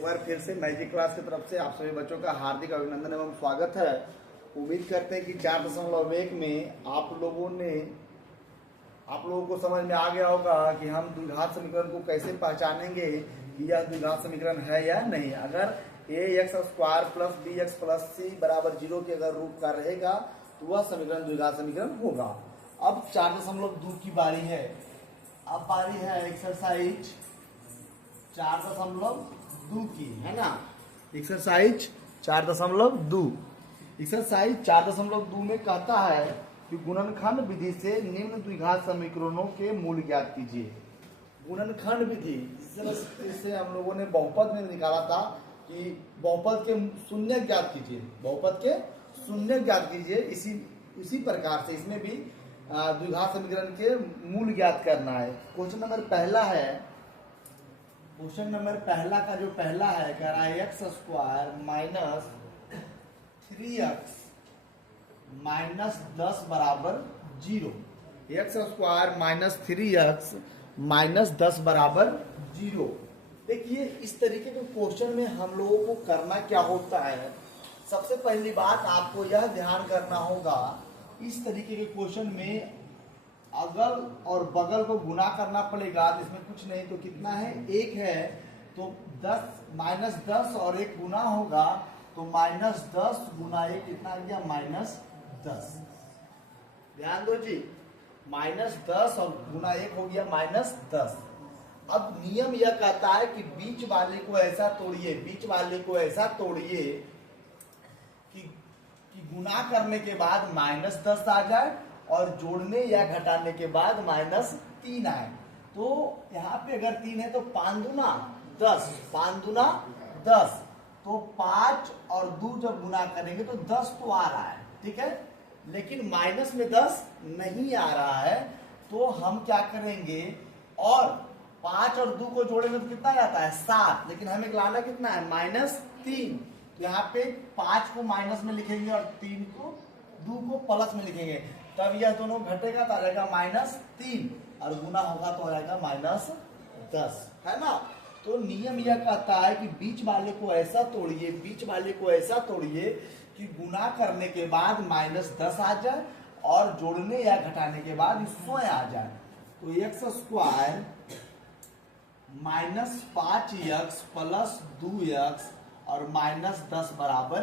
एक बार फिर से मैजिक क्लास की तरफ से आप सभी बच्चों का हार्दिक अभिनंदन एवं स्वागत है। उम्मीद करते हैं कि 4.1 में आप लोगों को समझ में आ गया होगा कि हम द्विघात समीकरण को कैसे पहचानेंगे कि यह द्विघात समीकरण है या नहीं। अगर ax² plus bx plus c बराबर 0 के अगर रूप का रहेगा तो वह समीकरण द्विघात समीकरण होगा। अब 4.2 की बारी है। अब बारी है एक्सरसाइज 4.2 की, है ना। एक्सरसाइज 4.2 में कहता है कि गुणनखंड विधि से निम्न द्विघात समीकरणों के मूल ज्ञात कीजिए। गुणनखंड विधि इससे हम लोगों ने बहुपद में निकाला था कि बहुपद के शून्य ज्ञात कीजिए, बहुपद के शून्य ज्ञात कीजिए। इसी प्रकार से इसमें भी द्विघात समीकरण के मूल ज्ञात करना है। क्वेश्चन नंबर पहला का जो पहला है कह रहा है x² माइनस 3x माइनस 10 बराबर 0। x² माइनस 3x माइनस 10 बराबर 0। देखिए इस तरीके के क्वेश्चन में हम लोगों को करना क्या होता है। सबसे पहली बात आपको यह ध्यान करना होगा, इस तरीके के क्वेश्चन में अगल और बगल को गुना करना पड़ेगा। इसमें कुछ नहीं तो कितना है, 1 है तो 10 माइनस 10 और 1 गुना होगा तो माइनस 10 गुना 1 कितना आ गया, माइनस 10। ध्यान दो जी, माइनस 10 और गुना 1 हो गया माइनस 10। अब नियम यह कहता है कि बीच वाले को ऐसा तोड़िए कि गुना करने के बाद माइनस 10 आ जाए और जोड़ने या घटाने के बाद माइनस 3 आए। तो यहाँ पे अगर 3 है तो 5 दूना 10, 5 दूना 10, तो 5 और 2 जब गुना करेंगे तो 10 तो आ रहा है, ठीक है। लेकिन माइनस में 10 नहीं आ रहा है तो हम क्या करेंगे, और 5 और 2 को जोड़ेंगे तो कितना आता है, 7। लेकिन हमें लाना कितना है, माइनस 3। तो यहाँ पे 5 को माइनस में लिखेंगे और 2 को प्लस में लिखेंगे, तब यह दोनों घटेगा तो आ जाएगा माइनस 3 और गुना होगा तो आ जाएगा माइनस 10, है ना। तो नियम यह कहता है कि बीच वाले को ऐसा तोड़िए कि गुना करने के बाद माइनस 10 आ जाए और जोड़ने या घटाने के बाद 100 आ जाए। तो x² minus 5x plus 2x और माइनस 10 बराबर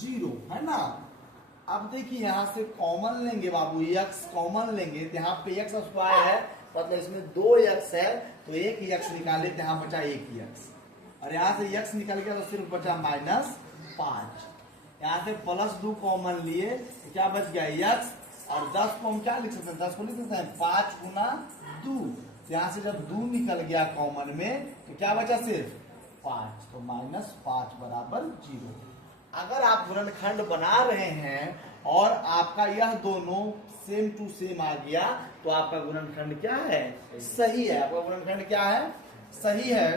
0, है ना। अब देखिए यहाँ से कॉमन लेंगे बाबू, x कॉमन लेंगे तो यहाँ पे x² है मतलब इसमें 2x है तो 1x निकाले तो यहाँ बचा 1x, और यहाँ से x निकल गया तो सिर्फ बचा माइनस 5। यहाँ से प्लस 2 कॉमन लिए तो क्या बच गया x, और 10 को हम क्या लिख सकते हैं, 10 को लिख सकते हैं 5 गुना 2। यहाँ से जब 2 निकल गया कॉमन में तो क्या बचा, सिर्फ 5, तो माइनस 5 बराबर 0। अगर आप गुणनखंड बना रहे हैं और आपका यह दोनों सेम टू सेम आ गया तो आपका गुणनखंड क्या है, सही है। आपका गुणनखंड क्या है, सही है।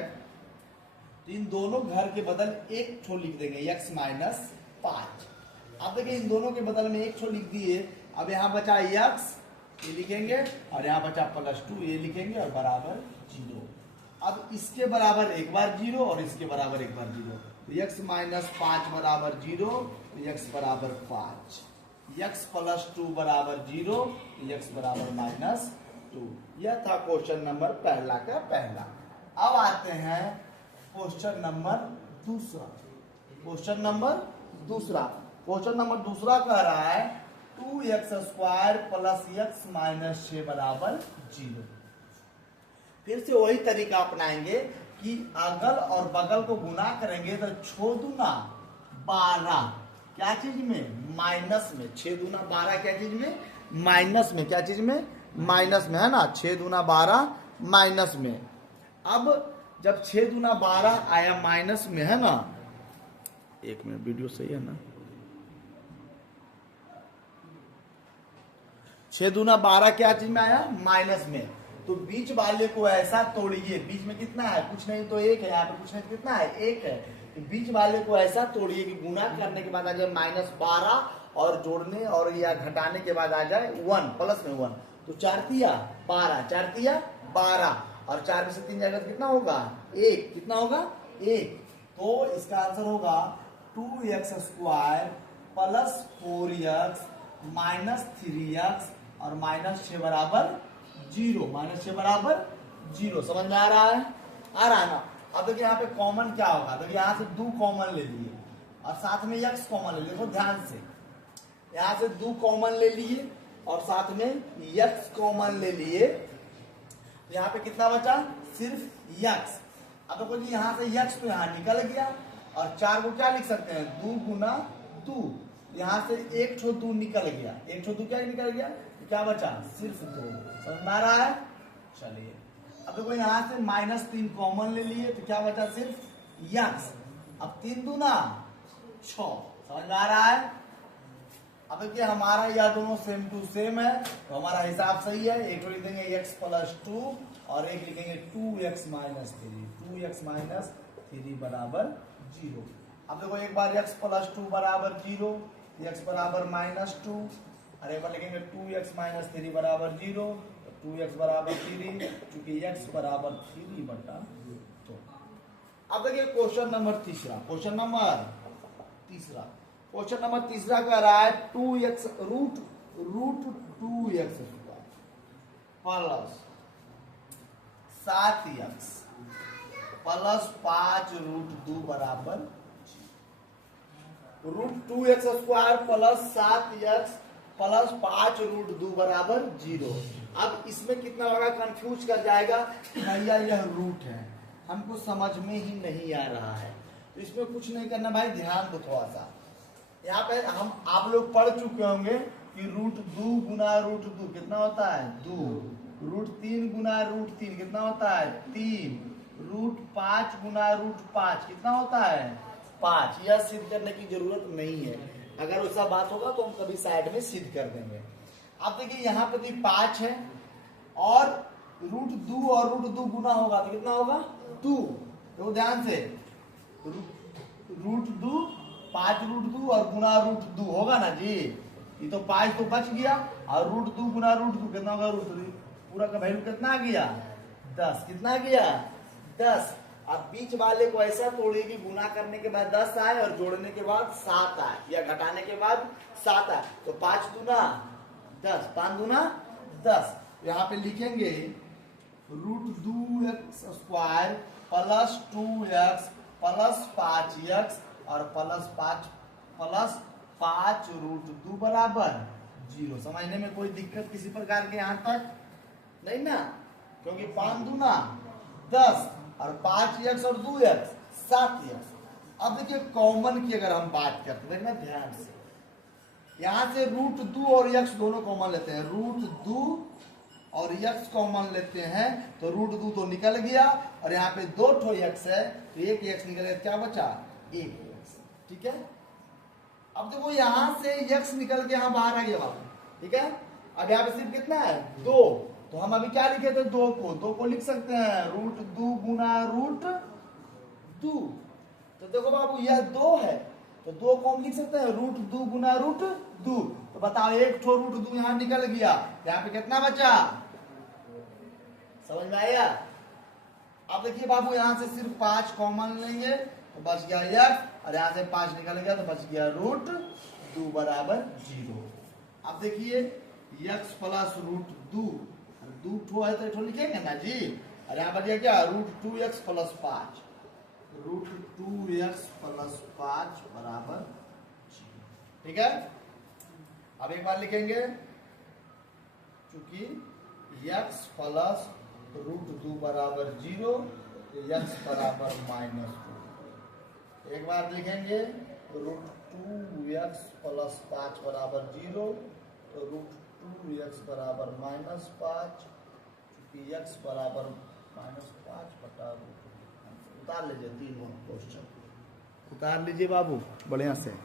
तो इन दोनों घर के बदल एक ठो लिख देंगे, x माइनस 5। अब देखिए इन दोनों के बदल में एक ठो लिख दिए। अब यहाँ बचा x ये लिखेंगे और यहाँ बचा प्लस 2 ये लिखेंगे और बराबर 0। अब इसके बराबर एक बार 0 और इसके बराबर एक बार 0, तो x माइनस 5 बराबर 0 तो x बराबर 5, x प्लस 2 बराबर 0 तो x बराबर माइनस 2। यह था क्वेश्चन नंबर पहला का पहला। अब आते हैं क्वेश्चन नंबर दूसरा। क्वेश्चन नंबर दूसरा कह रहा है 2x² प्लस x माइनस 6 बराबर 0। फिर से वही तरीका अपनाएंगे कि अगल और बगल को गुना करेंगे तो 6 दूना 12 क्या चीज में, माइनस में। 6 दूना 12 क्या चीज में, माइनस में। क्या चीज में, माइनस में, है ना। 6 दूना 12 माइनस में। अब जब 6 दूना 12 आया माइनस में, है ना, एक मिनट वीडियो सही है ना। 6 दूना 12 क्या चीज में आया, माइनस में। तो बीच वाले को ऐसा तोड़िए, बीच में कितना है, कुछ नहीं तो 1 है, यहाँ पे कुछ नहीं तो कितना है, 1 है। तो बीच वाले को ऐसा तोड़िए कि गुना करने के बाद आ जाए माइनस 12 और जोड़ने और या घटाने के बाद आ जाए 1, प्लस में 1। तो 4 तिया 12, 4 तिया 12 और 4 में से 3 जाएगा तो कितना होगा, 1। कितना होगा, 1। तो इसका आंसर होगा 2x square plus 4x minus 3x और माइनस 6 बराबर 0। माइनस 6 बराबर 0। समझ में आ रहा है? आ रहा है ना? अब देखिए यहाँ पे कॉमन क्या होगा, देखिए यहाँ से 2 कॉमन ले लिए और साथ में x कॉमन ले लिए। देखो ध्यान से, यहाँ से 2 कॉमन ले लिए और साथ में x कॉमन ले लिए। यहाँ पे कितना बचा? सिर्फ x। अब देखो जी यहाँ से x तो यहाँ निकल गया और 4 को क्या लिख सकते हैं? 2 गुना 2। यहाँ से एक ठो 2 निकल गया, एक ठो 2 क्या निकल गया? क्या बचा? सिर्फ 2। समझ में आ रहा है? चलिए अब देखो यहाँ से -3 कॉमन ले लिए तो क्या बचा? सिर्फ x। अब 3 दूना 6। समझ में आ रहा है? अब देखिए हमारा यह दोनों सेम टू सेम है तो हमारा हिसाब सही है। एक लिख देंगे x प्लस 2 और एक लिखेंगे 2x माइनस 3। 2x माइनस 3 बराबर 0। अब देखो एक बार x प्लस 2 बराबर 0, x बराबर -2 और एक बार लिखेंगे 2x माइनस 3 बराबर 0, तो 2x बराबर 3 चूंकि x बराबर 3 बटा 2। अब देखिए क्वेश्चन नंबर तीसरा। क्वेश्चन नंबर तीसरा कह रहा है 2x root 2x plus 7x plus 5 root 2 बराबर root 2x square plus 7x plus 5 root 2 बराबर 0। अब इसमें कितना होगा? कंफ्यूज कर जाएगा भैया यह रूट है, हमको समझ में ही नहीं आ रहा है। तो इसमें कुछ नहीं करना भाई, ध्यान दो थोड़ा सा। यहाँ पे हम आप लोग पढ़ चुके होंगे कि रूट 2 गुना रूट 2 कितना होता है? 2। रूट 3 गुना रूट 3 कितना होता है? 3। रूट 5 गुना रूट 5 कितना होता है? 5। यह सिद्ध करने की जरूरत नहीं है, अगर वैसा बात होगा तो हम कभी साइड में सिद्ध कर देंगे। अब देखिए यहाँ पे 5 है और रूट 2 और रूट 2 गुना होगा तो कितना होगा? 2। तो ध्यान से रूट 2 5 रूट 2 और गुना रूट 2 होगा ना जी। ये तो 5 तो बच गया और रूट 2 गुना रूट 2 कितना होगा? रूट 2। पूरा का वैल्यू कितना आ गया? 10। कितना गया? 10। अब बीच वाले को ऐसा तोड़िए कि गुना करने के बाद 10 आए और जोड़ने के बाद 7 आए या घटाने के बाद 7 आए। तो 5 दूना 10, 5 दूना 10। यहाँ पे लिखेंगे root 2x square plus 2x plus 5x और प्लस 5 रूट 2 बराबर 0। समझने में कोई दिक्कत किसी प्रकार के यहाँ तक नहीं ना? क्योंकि 5 दूना 10 और 5x और 2x 7x। अब देखिए कॉमन की अगर हम बात करते हैं, देखना ध्यान से, यहाँ से रूट 2 और x दोनों कॉमन लेते हैं। रूट 2 और x कॉमन लेते हैं तो रूट 2 तो निकल गया और यहाँ पे 2 ठो x है तो एक x निकल गया, क्या बचा? 1x। ठीक है। अब देखो यहाँ से x निकल के यहाँ बाहर आ गया बाबू। ठीक है। अब यहाँ पे सिर्फ कितना है? 2। तो हम अभी क्या लिखे थे? 2 को लिख सकते हैं रूट 2 गुना रूट 2। तो देखो बाबू यह 2 है तो 2 को हम लिख सकते हैं रूट 2 गुना रूट 2। तो बताओ एक ठो रूट 2 यहाँ निकल गया, यहाँ पे कितना बचा? समझ में आया? अब देखिए बाबू यहाँ से सिर्फ 5 कॉमन लेंगे तो बच गया x और यहाँ से 5 निकल गया तो बच गया रूट 2 बराबर 0। अब देखिए x प्लस रूट 2 ठो है तो ठो लिखेंगे ना जी। और यहाँ बच गया क्या? Root 2x plus 5। Root 2x plus 5 बराबर 0। ठीक है। अब एक बार लिखेंगे चूंकि x प्लस रूट 2 बराबर 0 तो x बराबर -2। एक बार लिखेंगे रूट 2x प्लस 5 बराबर 0 तो रूट 2x बराबर -5 चूंकि x बराबर -5 बटा रूट। उतार लीजिए 3 क्वेश्चन, उतार लीजिए बाबू बढ़िया से।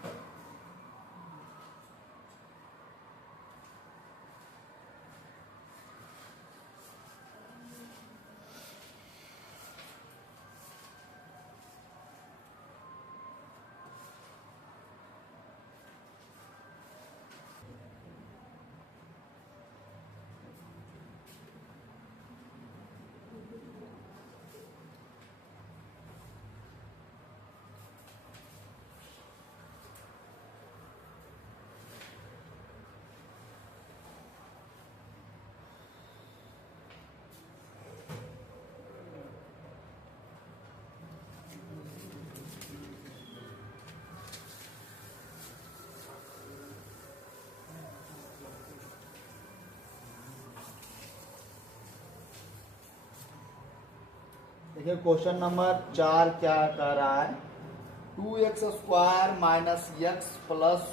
देखिए क्वेश्चन नंबर 4 क्या कह रहा है, 2x square minus x plus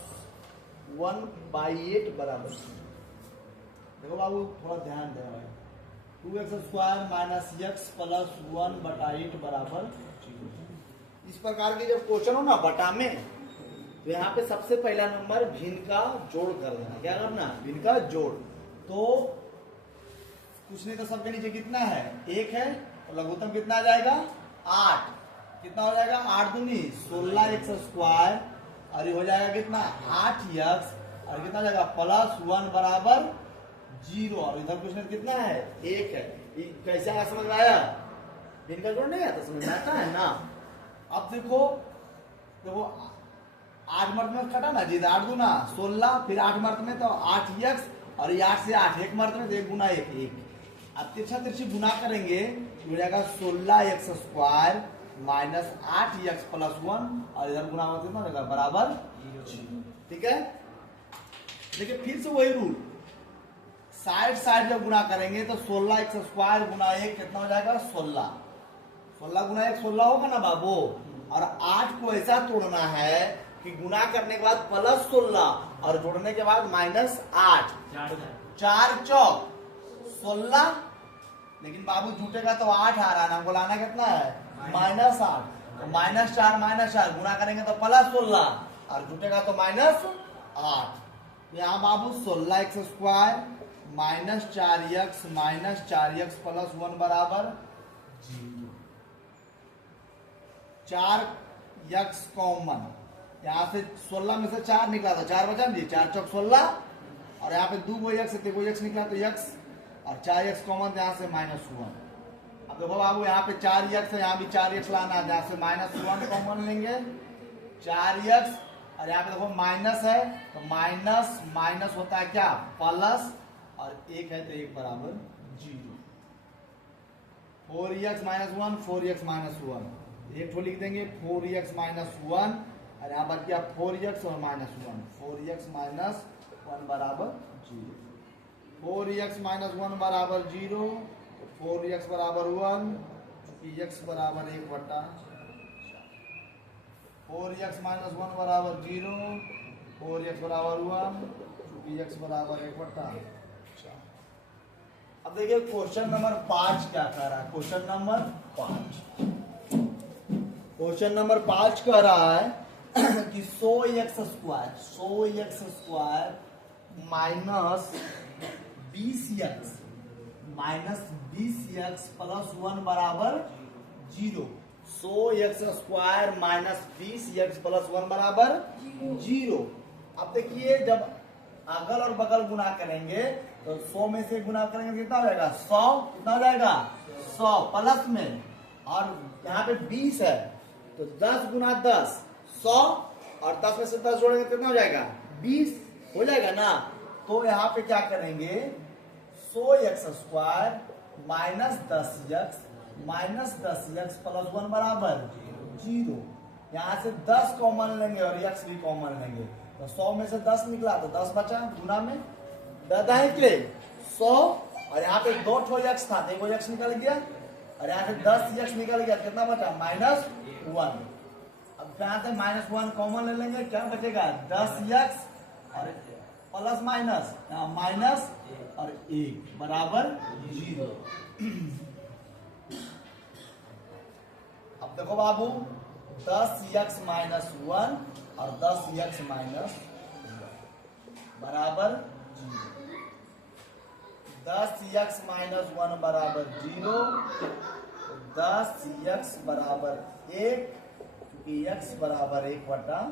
1/8 बराबर। देखो बाबू थोड़ा ध्यान दे रहा है, 2x square minus x plus 1/8 बराबर 0। इस प्रकार के जब क्वेश्चन हो ना बटा में, तो यहाँ पे सबसे पहला नंबर भिन्न का जोड़ कर देना। क्या करना? भिन्न का जोड़। तो कुछ नहीं तो सबके नीचे कितना है? 1 है, और लघुत्तम कितना आ जाएगा? 8। कितना हो जाएगा? 8 दूनी 16x स्क्वायर, और ये हो जाएगा कितना? 8x, और कितना हो जाएगा? प्लस 1 बराबर 0। और इधर कुछ नहीं कितना है? 1 है। ये कैसे आया समझ में आया? भिन्न का जोड़ नहीं आता, समझ में आता है ना? अब देखो 8 मर्द में कटा ना जी, 8 दूना 16, फिर 8 मर्द में तो 8x, और ये 8 से 8 एक मर्द में तो 1 गुना 1 1। अब तिरछा तिरछी गुना करेंगे तो हो जाएगा 16x square minus 8x plus 1, और इधर गुना कितना हो जाएगा? बराबर 0। ठीक है। देखिए फिर से वही रूल, साइड जब गुना करेंगे तो 16x स्क्वायर गुना 1 कितना हो जाएगा? 16। 16 गुना 1 16 होगा ना बाबू। और 8 को ऐसा तोड़ना है कि गुना करने के बाद प्लस 16 और जोड़ने के बाद माइनस 8, 4 चौक 16। लेकिन बाबू जुटेगा तो 8 आ रहा है ना, हमको लाना कितना है? माइनस 8। तो माइनस 4 गुना करेंगे तो प्लस 16, और जुटेगा तो माइनस 8। यहाँ बाबू 16x square minus 4x plus 1 बराबर 0। 4x कॉमन, यहाँ से 16 में से 4 निकला तो 4 बचा जी, 4 चौक 16, और यहाँ पे 2 x निकला तो x, और 4x कॉमन यहाँ से -1। अब देखो बाबू यहाँ पे 4x है, यहाँ भी 4x लाना है, यहाँ से -1 कॉमन लेंगे 4x, और यहाँ पे देखो माइनस है तो माइनस होता है क्या? प्लस, और 1 है तो 1 बराबर 0। 4x -1 4x -1 एक ठो लिख देंगे 4x -1, और यहाँ बच गया 4x और -1, 4x -1 बराबर 0। 4x -1 बराबर 0, तो 4x बराबर 1, चूंकि x बराबर 1/4। 4x -1 बराबर 0, 4x बराबर 1, चूंकि x बराबर 1/4। अब देखिए क्वेश्चन नंबर 5 क्या कह रहा है। क्वेश्चन नंबर 5 कह रहा है कि 100x square minus 20x plus 1 बराबर 0। 100x square minus 20x plus 1 बराबर 0। अब देखिए जब अगल और बगल गुना करेंगे तो 100 में से गुना करेंगे कितना हो जाएगा? 100। कितना हो जाएगा? 100 प्लस में, और यहाँ पे 20 है तो 10 गुना 10 100, और 10 में से 10 जोड़ेंगे कितना हो जाएगा? 20 हो जाएगा ना। तो यहाँ पे क्या करेंगे? 100x square minus 10x plus 1 बराबर 0। यहाँ से 10 कॉमन लेंगे और x भी कॉमन लेंगे, तो 100 में से 10 निकला तो 10 बचा, गुना में 100, और यहाँ पे 2 ठो x था, 1 x निकल गया, और यहाँ से 10x निकल गया, कितना बचा? -1। अब यहाँ से -1 कॉमन ले लेंगे, क्या बचेगा? 10x और प्लस माइनस, यहाँ माइनस और 1 बराबर 0। अब देखो बाबू 10x -1 और 10x बराबर 0। 10x -1 बराबर 0, 10x बराबर 1, क्योंकि x बराबर 1/10।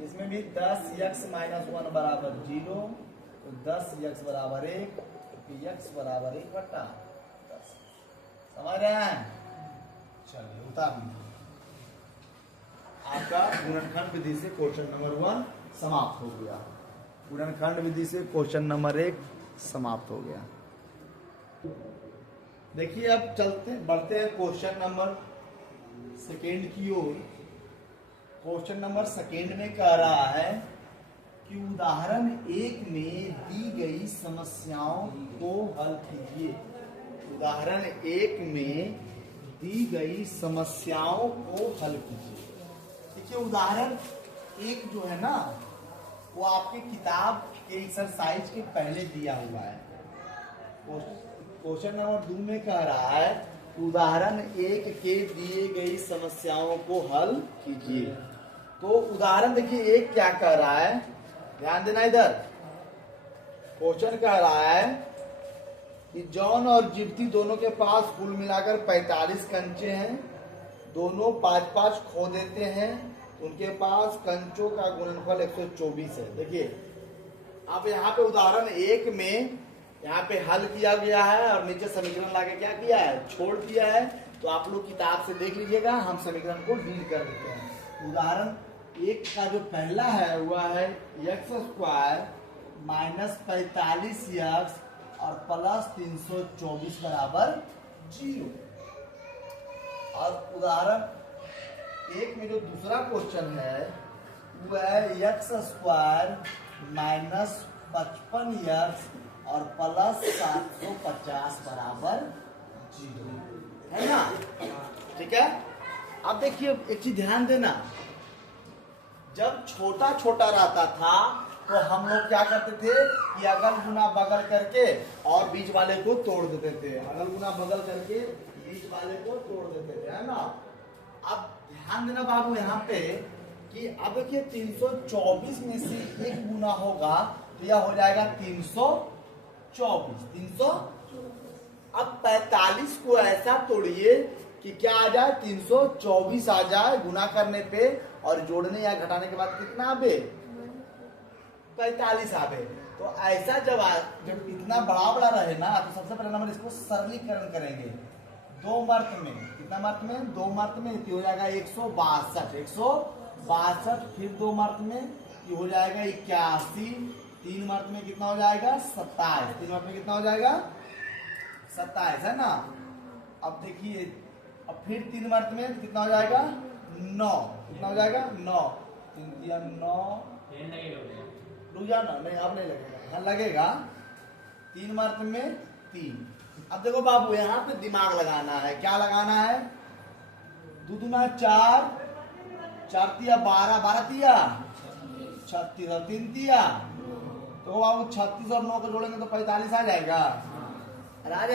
इसमें भी 10x -1 बराबर 0, तो 10x बराबर 1, क्योंकि x बराबर 1/10। समझ रहे हैं? चलिए उतार लीजिए। आपका गुणनखंड विधि से क्वेश्चन नंबर 1 समाप्त हो गया। गुणनखंड विधि से क्वेश्चन नंबर 1 समाप्त हो गया। देखिए अब बढ़ते हैं क्वेश्चन नंबर 2 की ओर। क्वेश्चन नंबर 2 में कह रहा है कि उदाहरण 1 में दी गई समस्याओं को हल कीजिए। उदाहरण 1 में दी गई समस्याओं को हल कीजिए। देखिए उदाहरण एक जो है ना वो आपके किताब के एक्सरसाइज के पहले दिया हुआ है। क्वेश्चन नंबर 2 में कह रहा है उदाहरण 1 के दिए गई समस्याओं को हल कीजिए। तो उदाहरण देखिए एक क्या कह रहा है, ध्यान देना इधर। क्वेश्चन कह रहा है कि जॉन और जिप्सी दोनों के पास कुल मिलाकर 45 कंचे हैं, दोनों 5-5 खो देते हैं, उनके पास कंचों का गुणनफल 124 है। देखिए अब यहाँ पे उदाहरण 1 में यहाँ पे हल किया गया है और नीचे समीकरण लाके क्या किया है, छोड़ दिया है। तो आप लोग किताब से देख लीजिएगा, हम समीकरण को डील कर देते हैं। उदाहरण 1 का जो पहला है वह है x² माइनस 45x और प्लस 324 बराबर 0। और उदाहरण 1 में जो दूसरा क्वेश्चन है वह है x² माइनस 55x और प्लस 750 बराबर 0, है ना। ठीक है। अब देखिए एक चीज ध्यान देना, जब छोटा छोटा रहता था तो हम लोग क्या करते थे कि अगल गुना बगल करके और बीच वाले को तोड़ देते थे, अगल गुना बगल करके बीच वाले को तोड़ देते थे, है ना। अब ध्यान देना बाबू यहाँ पे कि अब देखिए 324 में से 1 गुना होगा तो यह हो जाएगा 324। अब 45 को ऐसा तोड़िए कि क्या आ जाए, 324 आ जाए गुना करने पे, और जोड़ने या घटाने के बाद कितना आवे, 45 आवे। तो ऐसा जब इतना बड़ा बड़ा रहे ना तो सबसे पहले नंबर इसको सरलीकरण करेंगे। 2 मर्त में, कितना मर्त में, 2 मर्त में हो जाएगा 162, फिर 2 मर्त में ये हो जाएगा 81, 3 मर्त में कितना हो जाएगा 27, 3 मर्त में कितना हो जाएगा 27, है ना। अब देखिए अब फिर 3 मर्त में कितना हो जाएगा 9, कितना हो जाएगा 9, 3 9, रुक जाना, नहीं अब नहीं लगेगा, हाँ लगेगा। 3 मर्त में 3। अब देखो बाबू यहाँ पे दिमाग लगाना है, क्या लगाना है, 2 दूना 4, 4 तिया 12, 12 तिया 36 और 3 तिया, तो बाबू 36 और 9 को जोड़ेंगे तो 45 आ जाएगा, अरे आ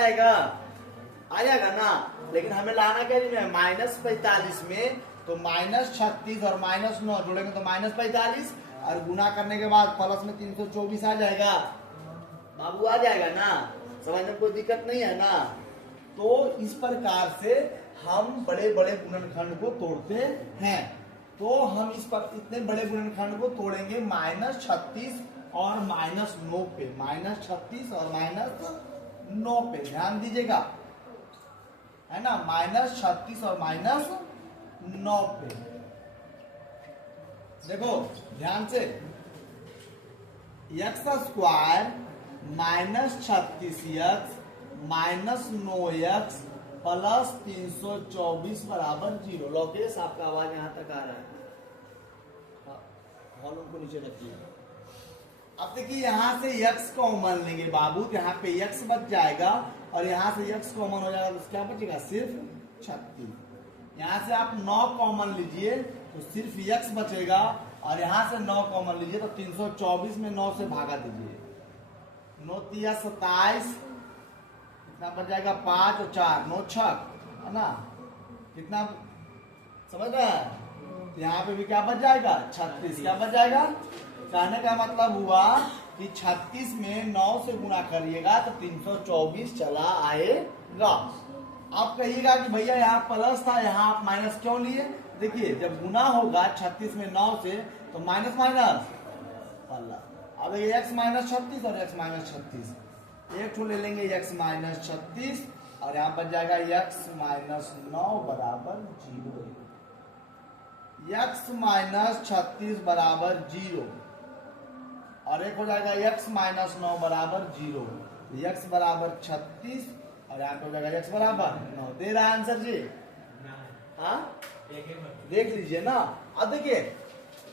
जाएगा ना। लेकिन हमें लाना क्या है, माइनस 45 में तो माइनस 36 और माइनस 9 जोड़ेंगे तो माइनस 45, और गुना करने के बाद प्लस में 324 आ जाएगा बाबू, आ जाएगा ना, समझने में कोई दिक्कत नहीं है ना। तो इस प्रकार से हम बड़े बड़े गुणनखंड को तोड़ते हैं। तो हम इस पर इतने बड़े गुणनखंड को तोड़ेंगे -36 और -9 पे, -36 और -9 पे, ध्यान दीजिएगा, है ना, -36 और -9 पे। देखो ध्यान से, x² -36x -9x प्लस 324 बराबर 0। लोकेश आपका आवाज यहाँ तक आ रहा है, वॉल्यूम को नीचे रखिए। अब देखिए यहाँ से x कॉमन लेंगे बाबू, तो यहाँ पे x बच जाएगा और यहाँ से x कॉमन हो जाएगा तो क्या बचेगा, सिर्फ 36। यहाँ से आप 9 कॉमन लीजिए तो सिर्फ x बचेगा, और यहाँ से 9 कॉमन लीजिए तो 324 में 9 से भागा दीजिए, 9 तिया 27, कितना बच जाएगा 5 और 4 9 6, है ना, कितना समझ रहे हैं। यहाँ पे भी क्या बच जाएगा 36, क्या बच जाएगा, कहने का मतलब हुआ कि 36 में 9 से गुना करिएगा तो 324 चला आएगा। आप कहिएगा कि भैया यहाँ प्लस था, यहाँ आप माइनस क्यों लिए। देखिए जब गुना होगा 36 में 9 से तो माइनस माइनस प्लस। अब ये x -36 और x -36, एक ठो ले लेंगे x -36 और यहाँ पर जाएगा x -9 बराबर 0, x -36 बराबर 0, और एक हो जाएगा x -9 बराबर 0, x बराबर 36 और यहाँ पे हो जाएगा x बराबर 9। दे रहा है आंसर जी, हाँ देख लीजिए ना। अब देखिए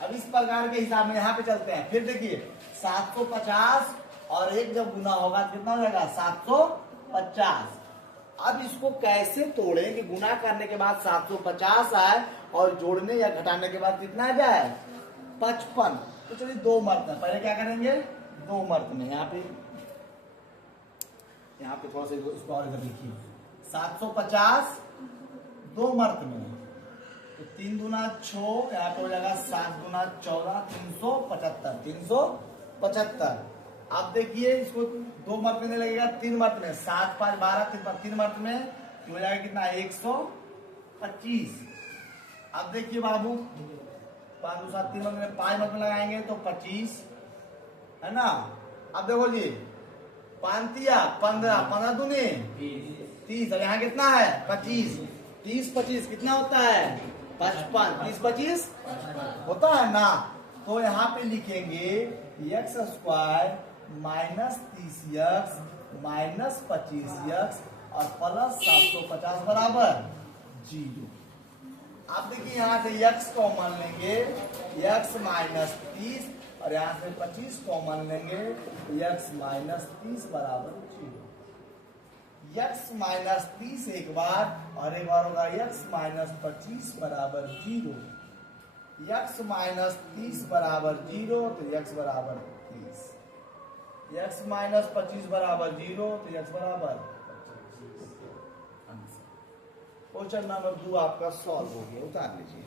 अब इस प्रकार के हिसाब में यहाँ पे चलते हैं। फिर देखिए 750 और 1 जब गुना होगा तो कितना हो जाएगा 750, अब इसको कैसे तोड़ें कि गुना करने के बाद 750 आए और जोड़ने या घटाने के बाद कितना आ जाए 55। तो चलिए दो मर्त में पहले क्या करेंगे, दो मर्त में यहाँ पे थोड़ा सा इसको और इधर लिखिए 750 दो मर्त में, तो 3 दूना 6, यहाँ पे हो जाएगा 7 दूना 14, 375 375। अब देखिए इसको दो मर्त में नहीं लगेगा, 3 मर्त में 7 5 12 3 मर्त में हो जाएगा कितना 125। अब देखिए बाबू 5 2 7 3 मर्त में 5 मर्त में लगाएंगे तो 25 है ना। अब देखो जी 5 तिया 15 15 दूनी 30, अब यहाँ कितना है 25, 30 25 कितना होता है 55, 30 25 होता है ना। तो यहाँ पे लिखेंगे x square minus 30x minus 25x और प्लस 750 बराबर 0। आप देखिए यहाँ से x कॉमन लेंगे, x माइनस 30 और यहाँ से 25 कॉमन लेंगे, x माइनस 30 बराबर 0। x माइनस 30 एक बार और एक बार होगा x माइनस 25 बराबर 0। x माइनस 30 बराबर 0 तो x बराबर 30, x माइनस 25 बराबर 0 तो x बराबर 25। क्वेश्चन नंबर 2 आपका सॉल्व हो गया, उतार लीजिए।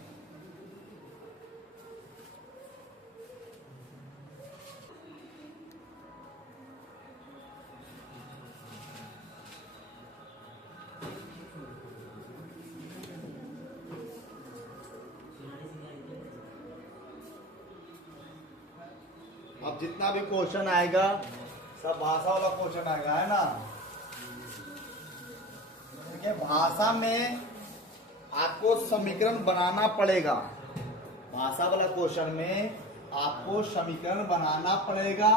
अब जितना भी क्वेश्चन आएगा सब भाषा वाला क्वेश्चन आएगा, है ना। देखिए भाषा में आपको समीकरण बनाना पड़ेगा, भाषा वाला क्वेश्चन में आपको समीकरण बनाना पड़ेगा,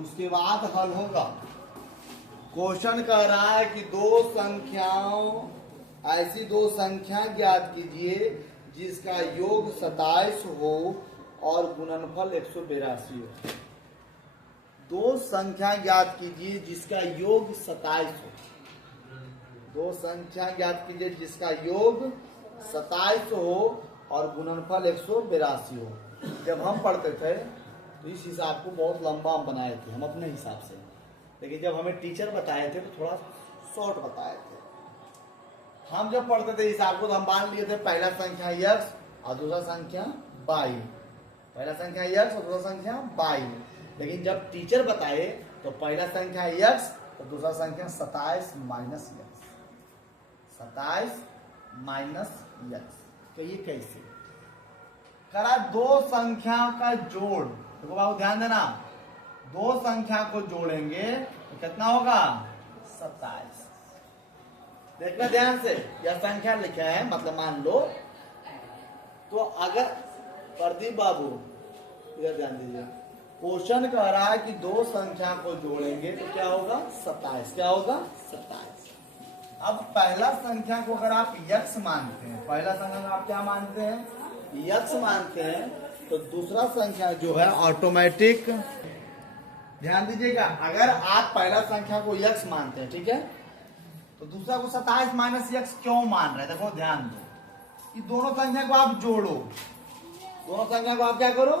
उसके बाद हल होगा। क्वेश्चन कह रहा है कि ऐसी दो संख्या ज्ञात कीजिए जिसका योग 27 हो और गुणनफल 182 हो। दो संख्या ज्ञात कीजिए जिसका योग 27 हो, दो संख्या ज्ञात कीजिए जिसका योग 27 हो और गुणनफल 182 हो। जब हम पढ़ते थे तो इस हिसाब को बहुत लंबा हम बनाए थे हम अपने हिसाब से, लेकिन जब हमें टीचर बताए थे तो थोड़ा शॉर्ट बताए थे। हम जब पढ़ते थे हिसाब को तो हम मान लिए थे पहला संख्या x और दूसरा संख्या y, पहला संख्या x और दूसरा संख्या y। लेकिन जब टीचर बताए तो पहला संख्या x और दूसरा संख्या 27 माइनस x, 27 माइनस x। तो ये कैसे करा, दो संख्या का जोड़, देखो बाबू ध्यान देना, दो संख्या को जोड़ेंगे तो कितना होगा 27। देखना ध्यान से, यह संख्या लिखा है मतलब मान लो, तो अगर प्रदीप बाबू इधर ध्यान दीजिए, क्वेश्चन कह रहा है कि दो संख्या को जोड़ेंगे तो क्या होगा 27, क्या होगा 27। अब पहला संख्या को अगर आप x मानते हैं, पहला संख्या को आप क्या मानते हैं x मानते हैं, तो दूसरा संख्या जो है ऑटोमेटिक, ध्यान दीजिएगा, अगर आप पहला संख्या को x मानते हैं ठीक है, तो दूसरा को 27 माइनस x क्यों मान रहे हैं, देखो ध्यान दो कि दोनों संख्या को आप जोड़ो, दोनों संख्या को आप क्या करो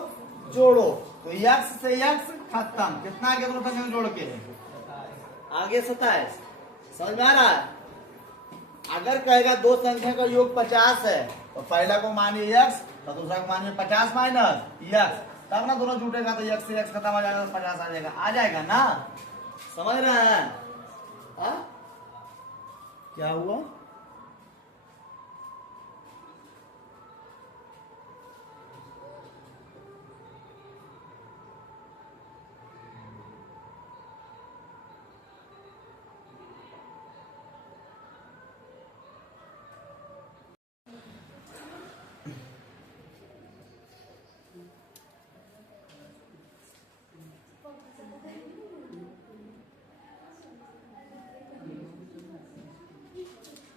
जोड़ो, तो x से x खत्म, कितना आगे दोनों संख्या जोड़ के आगे 27, समझ में आ रहा है। अगर कहेगा दो संख्या का योग 50 है तो पहला को मानिए x तो दूसरा को मानिए 50 माइनस x, तब ना दोनों जुटेगा तो x से x खत्म हो जाएगा तो 50 आ जाएगा ना, समझ रहे हैं। हा? क्या हुआ,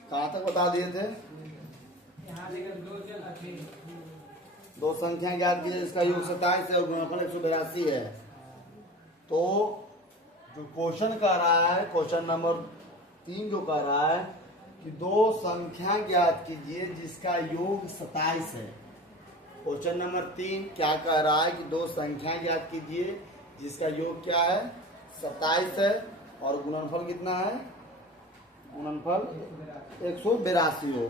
कहाँ तक बता दिए थे, दो संख्या ज्ञात कीजिए जिसका योग 27 है और गुणनफल 182 है। तो जो क्वेश्चन कह रहा है क्वेश्चन नंबर 3 जो कह रहा है कि दो संख्या ज्ञात कीजिए जिसका योग 27 है। क्वेश्चन नंबर 3 क्या कह रहा है कि दो संख्या ज्ञात कीजिए जिसका योग क्या है 27 है और गुणनफल कितना है, गुणनफल 182 हो।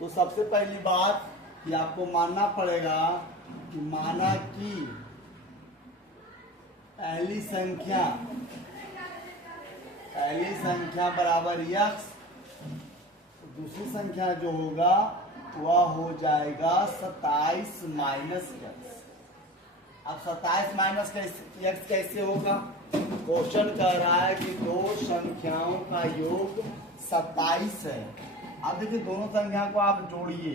तो सबसे पहली बात कि आपको मानना पड़ेगा कि माना कि पहली संख्या बराबर यक्स, दूसरी संख्या जो होगा वह हो जाएगा 27 माइनस यक्स। अब 27 माइनस यक्स कैसे होगा? क्वेश्चन कह रहा है कि दो संख्याओं का योग 27 है। अब देखिए दोनों संख्या को आप जोड़िए,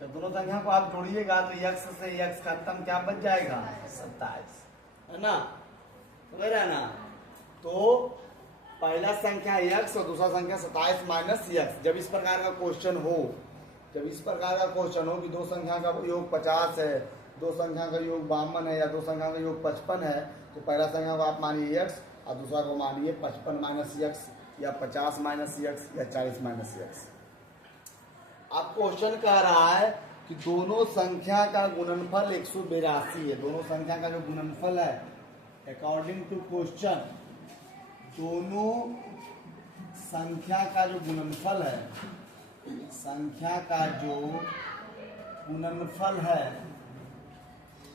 तो दोनों संख्या को आप जोड़िएगा तो यक्स से यक्स खत्म, क्या बच जाएगा 27, है ना, समझ रहे ना। तो पहला संख्या यक्स और दूसरा संख्या 27 माइनस यक्स। जब इस प्रकार का क्वेश्चन हो कि दो संख्या का योग 50 है, दो संख्या का योग 52 है या दो संख्या का योग 55 है, तो पहला संख्या को आप मानिए यक्स और दूसरा को मानिए 55 माइनस यक्स या 50 माइनस यक्स या 40 माइनस यक्स। अब क्वेश्चन कह रहा है कि दोनों संख्या का गुणनफल 182 है। दोनों संख्या का जो गुणनफल है अकॉर्डिंग टू क्वेश्चन, दोनों संख्या का जो गुणनफल है, संख्या का जो गुणनफल है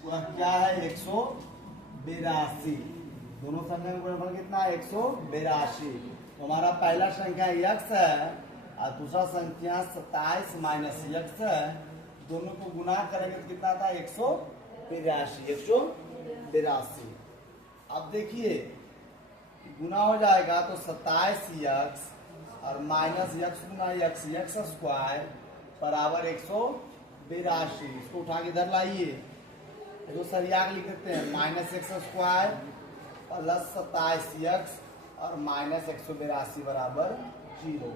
वह क्या है 182। दोनों संख्या का गुणनफल कितना है 182। तो हमारा पहला संख्या यक्स है और दूसरा संख्या 27 माइनस यक्स है। दोनों को गुना करेंगे तो कितना था 182। अब देखिए गुना हो जाएगा तो 27 यक्स और माइनस यक्स गुना यक्स, यक्स स्क्वायर बराबर 182। इसको उठा के इधर लाइए, तो सरिया के लिख देते हैं minus x square plus 27 x और माइनस 182 बराबर 0।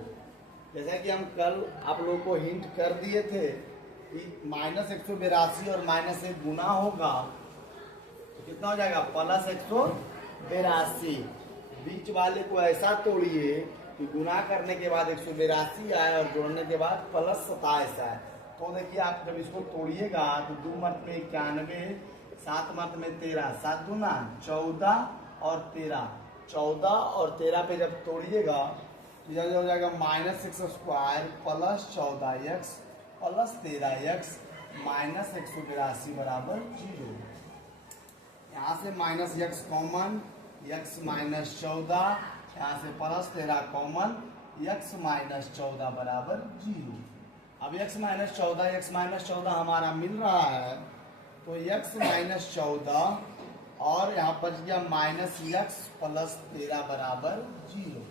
जैसा कि हम कल आप लोगों को हिंट कर दिए थे कि माइनस 182 और माइनस 1 गुना होगा तो कितना हो जाएगा प्लस 182। बीच वाले को ऐसा तोड़िए कि गुना करने के बाद 182 आए और जोड़ने के बाद प्लस 27 आए। तो देखिए आप जब इसको तोड़िएगा तो 2 मत में 91, 7 मत में 13, 7 दूना 14 और 13, 14 और 13 पे जब तोड़िएगा तो यह हो जाएगा minus x square plus 14 x plus 13 x minus 182 बराबर 0। यहाँ से minus x common, x minus 14, यहाँ से प्लस 13 कॉमन, एक्स माइनस 14 बराबर 0। अब x माइनस 14 हमारा मिल रहा है तो x माइनस 14 और यहाँ पर गया माइनस एक्स प्लस 13 बराबर 0।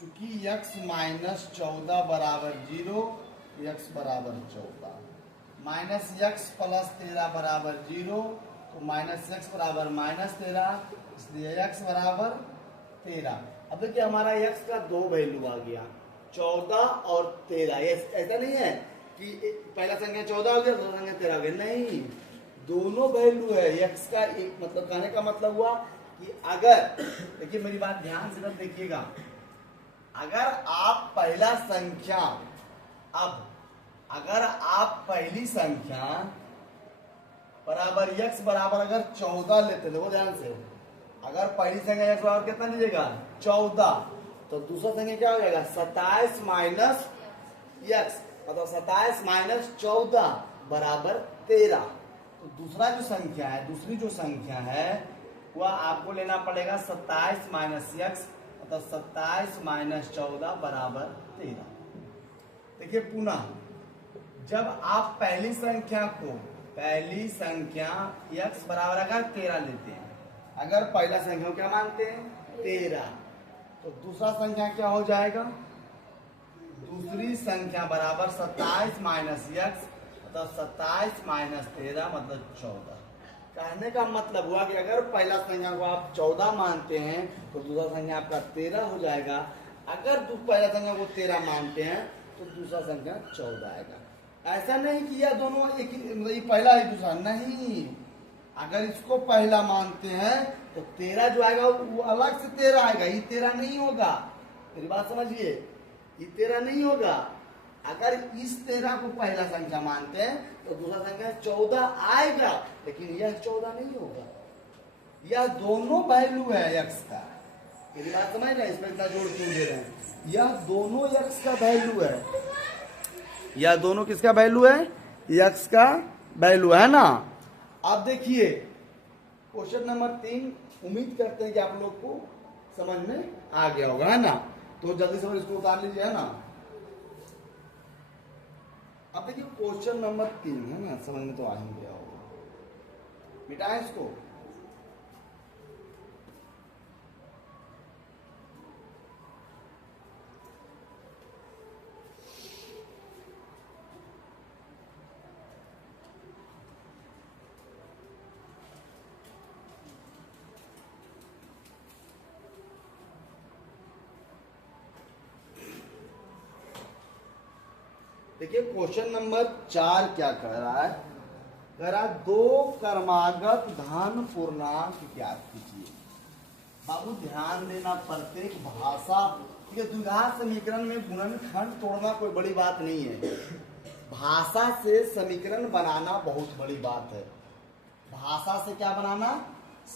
चूंकि x माइनस 14 बराबर 0, x बराबर 14, माइनस एक्स प्लस 13 बराबर 0, तो माइनस एक्स बराबर माइनस 13, इसलिए x बराबर 13। अब देखिए हमारा x का दो वैल्यू आ गया 14 और 13। ऐसा नहीं है कि पहला संख्या 14 हो गया दूसरा संख्या 13 हो गया, नहीं, दोनों वैल्यू है। x का एक मतलब कहने का मतलब हुआ कि अगर देखिए मेरी बात ध्यान से देखिएगा, अगर आप पहला संख्या अगर आप पहली संख्या बराबर x बराबर अगर 14 लेते, देखो ध्यान से, अगर पहली संख्या x बराबर कितना लीजिएगा 14, तो दूसरा संख्या क्या हो जाएगा 27 माइनस एक्स, मतलब 27 माइनस 14 बराबर 13। तो दूसरी जो संख्या है वह आपको लेना पड़ेगा 27 माइनस एक्स, मतलब 27 माइनस 14 बराबर 13। देखिए पुनः जब आप पहली संख्या एक्स बराबर अगर 13 लेते हैं, अगर पहला संख्या क्या मानते हैं 13, तो दूसरा संख्या क्या हो जाएगा, दूसरी संख्या बराबर 27 माइनस एक्स, मतलब 27 माइनस 13 मतलब 14। कहने का मतलब हुआ कि अगर पहला संख्या को आप 14 मानते हैं तो दूसरा संख्या आपका 13 हो जाएगा। अगर पहला संख्या को 13 मानते हैं तो दूसरा संख्या 14 आएगा। ऐसा नहीं कि यह दोनों एक ही पहला है दूसरा नहीं, अगर इसको पहला मानते हैं तो 13 जो आएगा वो अलग से 13 आएगा, ये 13 नहीं होगा। मेरी बात समझिए, ये 13 नहीं होगा। अगर इस 13 को पहला संख्या मानते हैं तो दूसरा संख्या 14 आएगा, लेकिन यह 14 नहीं होगा। यह दोनों वैल्यू है x का। मेरी बात समझ रहे हैं, इसमें इतना जोड़ क्यों दे रहे हैं? यह दोनों x का वैल्यू है। यह दोनों किसका वैल्यू है? x का वैल्यू है ना। अब देखिए क्वेश्चन नंबर 3, उम्मीद करते हैं कि आप लोग को समझ में आ गया होगा, है ना। तो जल्दी से इसको उतार लीजिए, है ना। अब देखिए क्वेश्चन नंबर 3 है ना, समझ में तो आ ही गया होगा। मिटाएं इसको। देखिए क्वेश्चन नंबर 4 क्या कह रहा है? कह रहा है 2 क्रमागत धन पूर्णांक ज्ञात कीजिए। बाबू ध्यान देना, प्रत्येक भाषा ठीक है, द्विघात समीकरण में गुणनखंड तोड़ना कोई बड़ी बात नहीं है। भाषा से समीकरण बनाना बहुत बड़ी बात है। भाषा से क्या बनाना?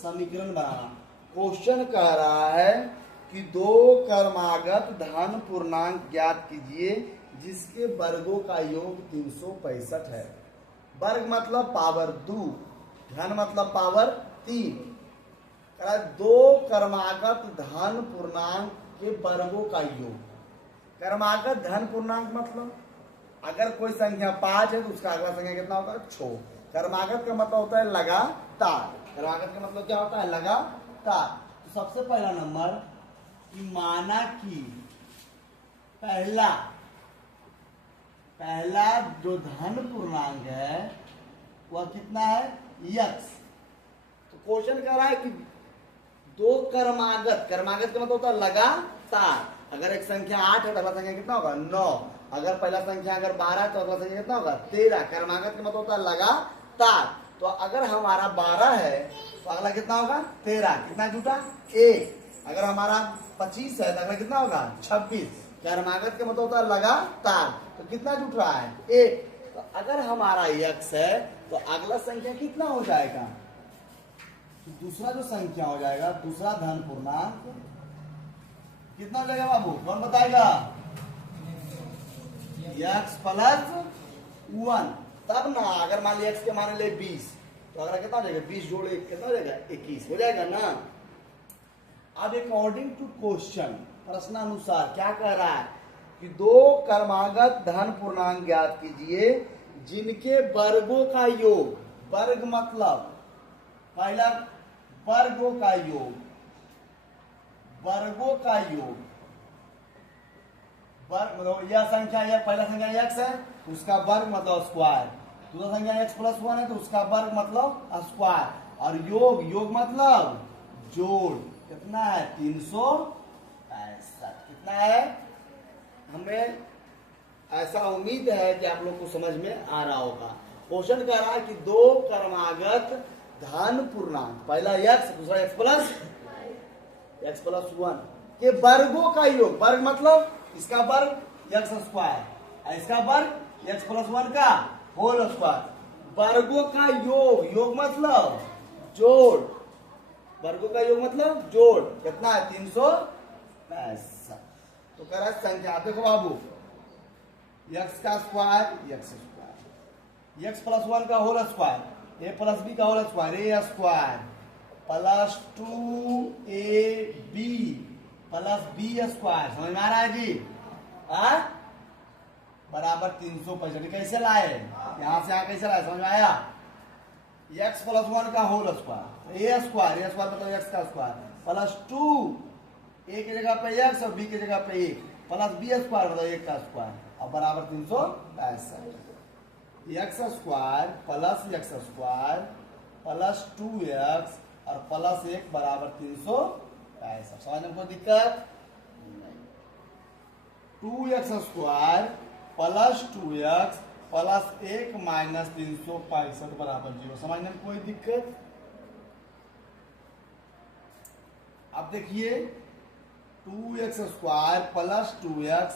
समीकरण बनाना। क्वेश्चन कह रहा है कि 2 क्रमागत धन पूर्णांक ज्ञात कीजिए जिसके वर्गों का योग 365 है। वर्ग मतलब पावर 2, धन मतलब पावर 3। 2 क्रमागत धन पूर्णांक के वर्गों का योग। क्रमागत धन पूर्णांक मतलब अगर कोई संख्या 5 है तो उसका अगला संख्या कितना होगा? 6। क्रमागत का मतलब होता है लगातार। क्रमागत का मतलब क्या होता है? लगातार। तो सबसे पहला नंबर कि माना कि पहला जो धन पूर्णांक है वह कितना है? x। तो क्वेश्चन कह रहा है कि 2 क्रमागत का मतलब होता है लगातार। अगर एक संख्या 8 है तो अगला संख्या कितना होगा? 9। अगर पहला संख्या अगर 12 है तो अगला संख्या कितना होगा? 13। क्रमागत का मतलब होता है लगातार। तो अगर हमारा 12 है तो अगला कितना होगा? 13। कितना जुटा? 1। अगर हमारा 25 है तो अगला कितना होगा? 26। क्रमागत का मतलब होता है लगातार। तो कितना जुट रहा है? 1। तो अगर हमारा x है तो अगला संख्या कितना हो जाएगा? तो दूसरा जो संख्या हो जाएगा, दूसरा धन पूर्णांक कितना हो जाएगा बाबू? कौन बताएगा? x plus 1। तब ना अगर मान लिया x के मान ले 20 तो अगला कितना हो जाएगा? 20 जोड़ 1 कितना हो जाएगा? 21 हो जाएगा ना। अब अकॉर्डिंग टू क्वेश्चन, प्रश्नानुसार क्या कह रहा है कि 2 क्रमागत धन पूर्णांक ज्ञात कीजिए जिनके वर्गों का योग, वर्ग मतलब पहला वर्गों का योग, वर्गों का योग, वर्ग मतलब यह संख्या, यह पहला संख्या x है उसका वर्ग मतलब स्क्वायर, दूसरा संख्या x प्लस 1 है तो उसका वर्ग मतलब स्क्वायर, और योग मतलब जोड़। कितना है? 365। कितना है? हमें ऐसा उम्मीद है कि आप लोग को समझ में आ रहा होगा। क्वेश्चन कह रहा है कि 2 क्रमागत धन पूर्णांक, पहला x दूसरा x प्लस 1 के वर्गों का योग। वर्ग मतलब इसका वर्ग x स्क्वायर, इसका वर्ग x प्लस 1 का होल स्क्वायर। वर्गों का योग मतलब जोड़। वर्गों का योग मतलब जोड़। कितना है? 365। तो कह रहा है संख्या, देखो बाबू x का स्क्वायर x प्लस 1 का whole square, a plus b का whole square, a square plus 2ab plus b square. समझ में आ रहा है जी? बराबर 365। कैसे लाए? यहां से यहां कैसे लाए? समझ में आया? x प्लस 1 का होल स्क्वायर, a स्क्वायर मतलब x का स्क्वायर प्लस 2 a की जगह पे x और b की जगह पे 1 प्लस b स्क्वायर मतलब 1 का स्क्वायर और बराबर 365। x स्क्वायर प्लस 2x और प्लस 1 बराबर 365। समझ में कोई दिक्कत नहीं? 2x square plus 2x plus 1 minus 365 बराबर 0। समझने में कोई दिक्कत? अब देखिए 2x² प्लस 2x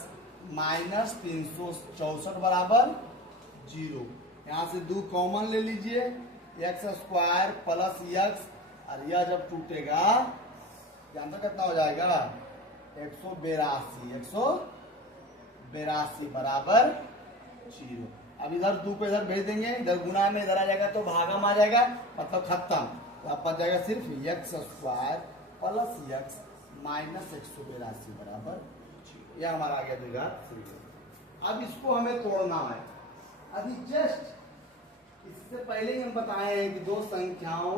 माइनस 364 बराबर 0। यहाँ से 2 कॉमन ले लीजिए, x² प्लस x, और यह जब टूटेगा यहाँ तो कितना हो जाएगा 182 बराबर 0। अब इधर 2 को इधर भेज देंगे, इधर गुना में इधर आ जाएगा तो भागा में आ जाएगा, मतलब खत्म। तो अब बच जाएगा सिर्फ x² प्लस x माइनस 182 बराबर 0। यह हमारा आ गया द्विघात। अब इसको हमें तोड़ना है। अभी जस्ट इससे पहले ही हम बताए हैं कि दो संख्याओं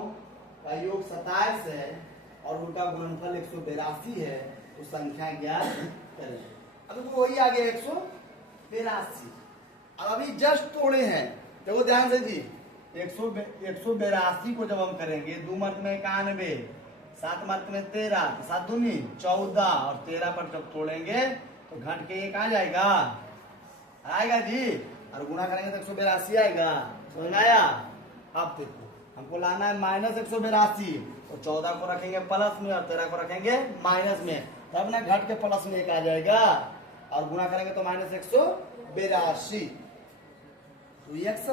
का योग 27 है और उनका गुणनफल 182 है, तो संख्या ज्ञात करें। अब तो वही आ गया 182। अब अभी जस्ट तोड़े हैं, देखो ध्यान से जी। 182 को जब हम करेंगे 2 मत में 91, 7 मत में 13, 7 दूनी 14 और 13 पर जब तोड़ेंगे तो घट के 1 आ जाएगा, आएगा जी, और गुणा करेंगे तो 182 आएगा। समझ आया? अब देखो हमको लाना है माइनस 182, तो 14 को रखेंगे प्लस में और 13 को रखेंगे माइनस में, तब ना घट के प्लस में 1 आ जाएगा, और गुणा करेंगे तो माइनस 182। तो x²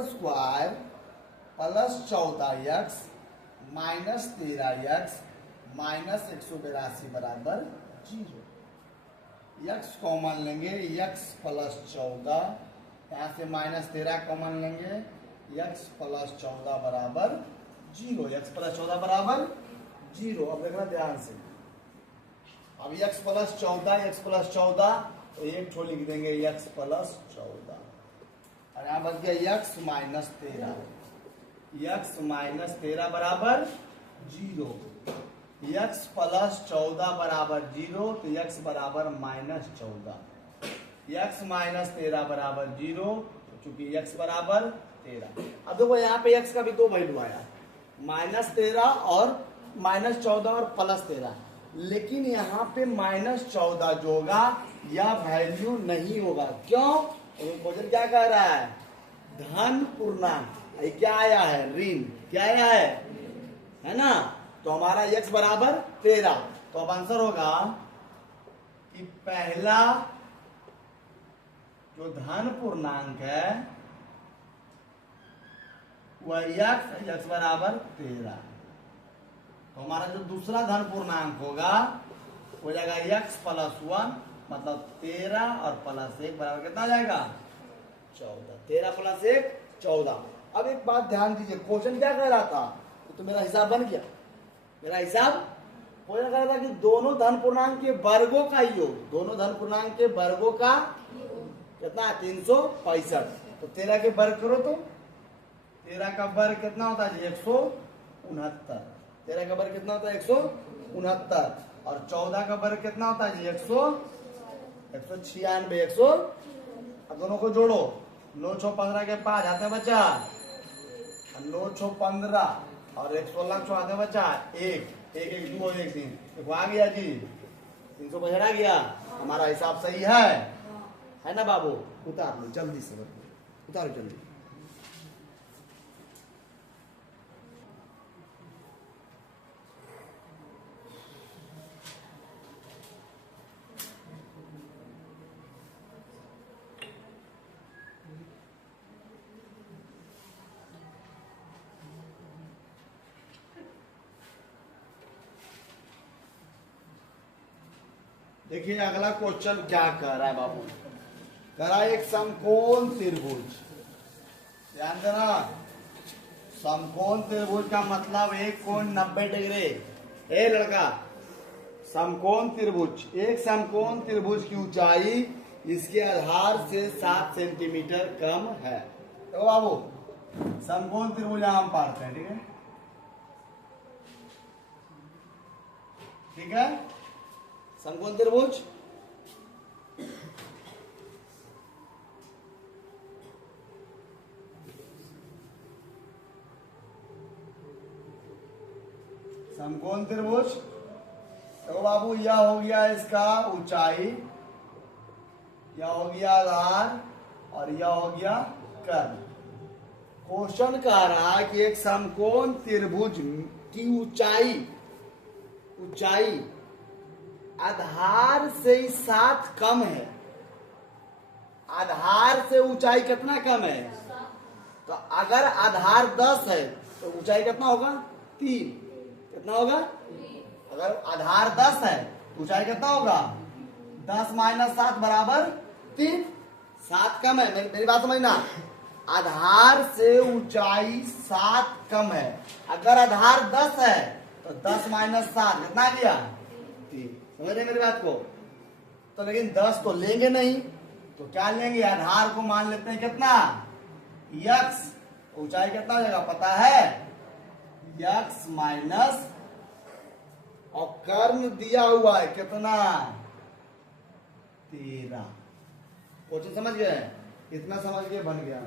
plus 14x minus 13x minus 182 बराबर 0। x कॉमन लेंगे, x प्लस 14, यहाँ से माइनस 13 कॉमन लेंगे, x प्लस 14 बराबर 0। x प्लस 14 बराबर 0। अब देखना ध्यान से। अब x प्लस 14 तो एक ठो लिख देंगे x प्लस 14, और यहाँ बच गया x माइनस 13। x माइनस 13 बराबर 0। x प्लस 14 बराबर 0, तो x बराबर माइनस 14। x माइनस 13 बराबर 0, चूंकि x बराबर 13। अब देखो यहाँ पे x का भी 2 वैल्यू आया, माइनस 13 और माइनस 14 और प्लस 13, लेकिन यहाँ पे माइनस 14 जो होगा यह वैल्यू नहीं होगा। क्यों? क्वेश्चन क्या कह रहा है? धन पूर्णांक, क्या आया है? ऋण। क्या आया है ना? तो हमारा x बराबर 13, तो अब आंसर होगा कि पहला जो धन पूर्णांक है वह x बराबर 13। तो हमारा जो दूसरा धन पूर्णांक होगा हो जाएगा x प्लस 1, मतलब 13 और प्लस 1 बराबर कितना आ जाएगा? 14। 13 प्लस 1 14। अब एक बात ध्यान दीजिए, क्वेश्चन क्या कह रहा था? तो मेरा हिसाब बन गया। मेरा हिसाब क्वेश्चन कह रहा था कि दोनों धन पूर्णांक के वर्गों का योग, दोनों धन पूर्णांक के वर्गों का कितना है? 365। तो 13 के वर्ग करो तो 13 का वर्ग कितना होता है? 169। 13 का वर्ग कितना होता है? 169। और 14 का वर्ग कितना होता है? 196। अब दोनों को जोड़ो, 9 6 15 के 5 आते हैं बच्चा, 9 6 15 और 1 16 6 आते हैं बच्चा, 1 1 1 2 1 3, देखो आ गया जी, 365 आ गया। हमारा हिसाब सही है ना बाबू? उतार लो जल्दी से, उतारो जल्दी। देखिए अगला क्वेश्चन क्या कह रहा है बाबू? कह रहा है एक समकोण त्रिभुज, ध्यान देना, समकोण त्रिभुज का मतलब एक कोण 90 डिग्री। ए लड़का, समकोण त्रिभुज, एक समकोण त्रिभुज की ऊंचाई इसके आधार से 7 सेंटीमीटर कम है। तो बाबू समकोण त्रिभुज हम पढ़ते हैं, ठीक है? ठीक है, समकोण त्रिभुज समकोण त्रिभुज, तो बाबू यह हो गया इसका ऊंचाई, यह हो गया आधार और यह हो गया कर्ण। क्वेश्चन कह रहा है कि एक समकोण त्रिभुज की ऊंचाई आधार से 7 कम है, आधार से ऊंचाई कितना कम है? तो अगर आधार 10 है तो ऊंचाई कितना होगा? 3। कितना होगा? अगर आधार 10 है तो ऊंचाई कितना होगा? 10 - 7 बराबर 3। 7 कम है, मेरी बात समझना। आधार से ऊंचाई 7 कम है, अगर आधार 10 है तो 10 - 7 कितना गया? 3। समझ रहे मेरी बात को? तो लेकिन 10 तो लेंगे नहीं, तो क्या लेंगे? आधार को मान लेते हैं कितना? x। ऊंचाई कितना हो जाएगा पता है? x माइनस, और कर्ण दिया हुआ है कितना? 13। क्वेश्चन समझ गए? इतना समझ के बन गया।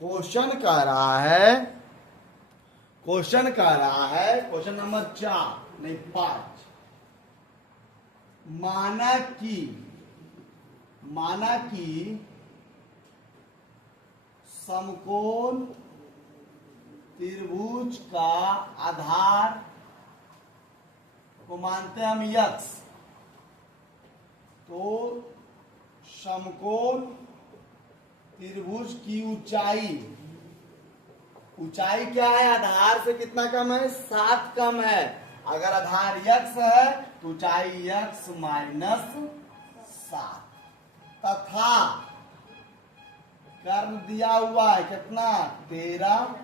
क्वेश्चन कह रहा है, क्वेश्चन नंबर 4 नहीं 5, माना कि समकोण त्रिभुज का आधार को मानते हैं हम x, तो समकोण त्रिभुज की ऊंचाई क्या है? आधार से कितना कम है? 7 कम है। अगर आधार x है तो ऊंचाई x - 7, तथा कर्ण दिया हुआ है कितना? 13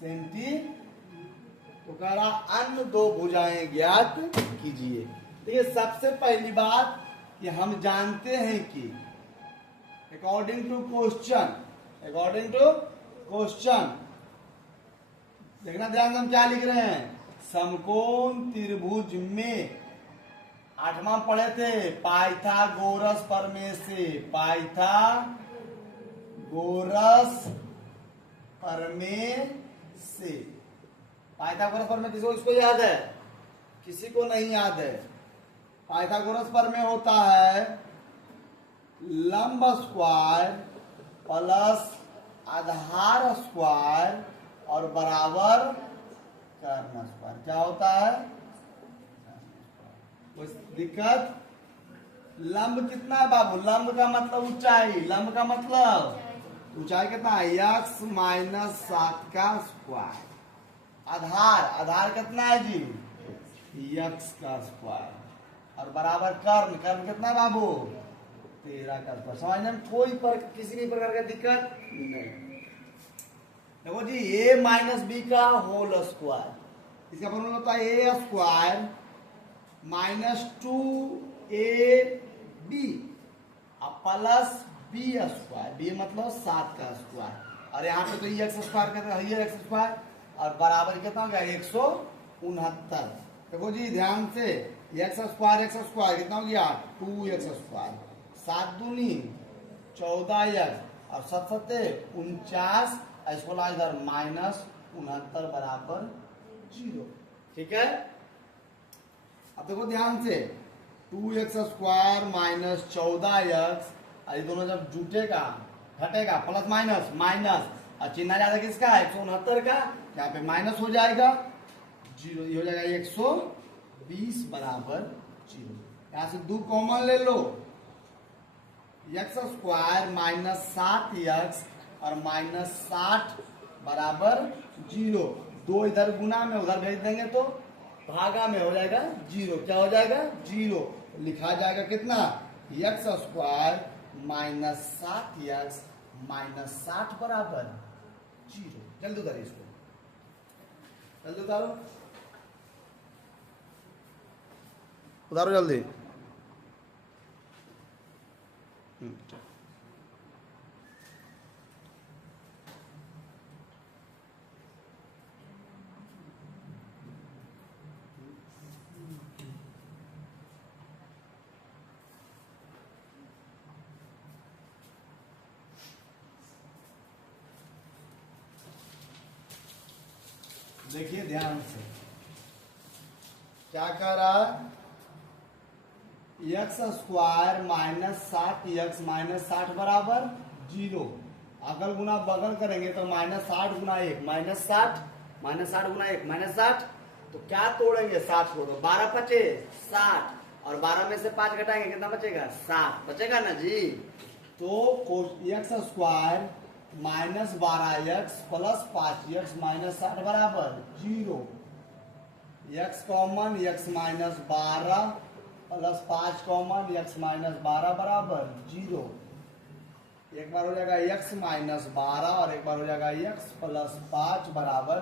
सेंटी। तो कह रहा अन्य 2 भुजाएं ज्ञात कीजिए। देखिए सबसे पहली बात कि हम जानते हैं कि अकॉर्डिंग टू क्वेश्चन देखना ध्यान से, हम क्या लिख रहे हैं? समकोण त्रिभुज में 8वां पढ़े थे, पाइथागोरस प्रमेय से। पाइथागोरस प्रमेय किसको इसको याद है? किसी को नहीं याद है। पाइथागोरस प्रमेय होता है लंब स्क्वायर प्लस आधार स्क्वायर और बराबर कर्ण स्क्वायर। क्या होता है? कोई दिक्कत? लंब कितना है बाबू? लंब का मतलब ऊंचाई, लंब का मतलब ऊंचाई कितना है? x - 7 का स्क्वायर। आधार कितना है जी? x का स्क्वायर और बराबर कर्ण कितना बाबू? 13 का स्क्वायर। समझने में किसी भी प्रकार का दिक्कत नहीं। देखो जी, a - b का होल स्क्वायर, इसका फॉर्मूला होता है a square - 2ab plus b square. b मतलब 7 का स्क्वायर, और यहाँ पे तो x स्क्वायर कहते हैं, x स्क्वायर और बराबर कितना हो गया? 169। देखो जी ध्यान से, x स्क्वायर कितना हो गया? 2x square. 7 दूनी 14x और 7 सत्ते 49, इसको ला इधर -69 बराबर 0। ठीक है? अब देखो ध्यान से, 2x स्क्वायर माइनस 14x, ये दोनों जब जुटेगा घटेगा प्लस माइनस और चिन्ह ज्यादा किसका? 169 का। यहाँ पे माइनस हो जाएगा 0, ये हो जाएगा 120 बराबर 0। यहाँ से 2 कॉमन ले लो, x स्क्वायर -7x और -60 बराबर 0। 2 इधर गुना में उधर भेज देंगे तो भागा में हो जाएगा 0। क्या हो जाएगा? 0। लिखा जाएगा कितना? x स्क्वायर -7x -60 बराबर 0। जल्दी उतारिए इसको, जल्दी उतारो जल्दी। देखिए ध्यान से, क्या कह रहा है? x स्क्वायर -7x -60 बराबर 0। अगल गुना बगल करेंगे तो -60 गुना 1 -60 -60 गुना 1 -60 तो क्या तोड़ेंगे 60 को, तो 12 बचे 60, और 12 में से 5 घटाएंगे कितना बचेगा 7 बचेगा ना जी। तो x square minus 12x plus 5x minus 60 बराबर 0। x common x minus 12 plus 5 common x minus 12 बराबर 0। एक बार हो जाएगा x माइनस 12 और एक बार हो जाएगा x प्लस 5 बराबर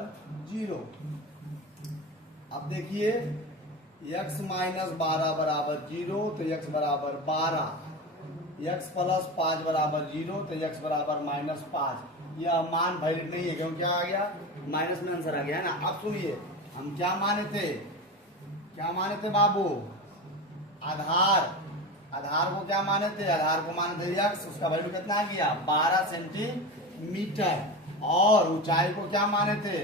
0। अब देखिए x माइनस 12 बराबर 0 तो x बराबर 12, x प्लस 5 बराबर 0 तो x बराबर माइनस 5। यह मान वैलिड नहीं है क्योंकि क्या आ गया माइनस में आंसर आ गया है ना। अब सुनिए हम क्या माने थे बाबू, आधार को क्या माने थे, आधार को माने थे x, उसका वैल्यू कितना आ गया 12 सेंटीमीटर। और ऊंचाई को क्या माने थे,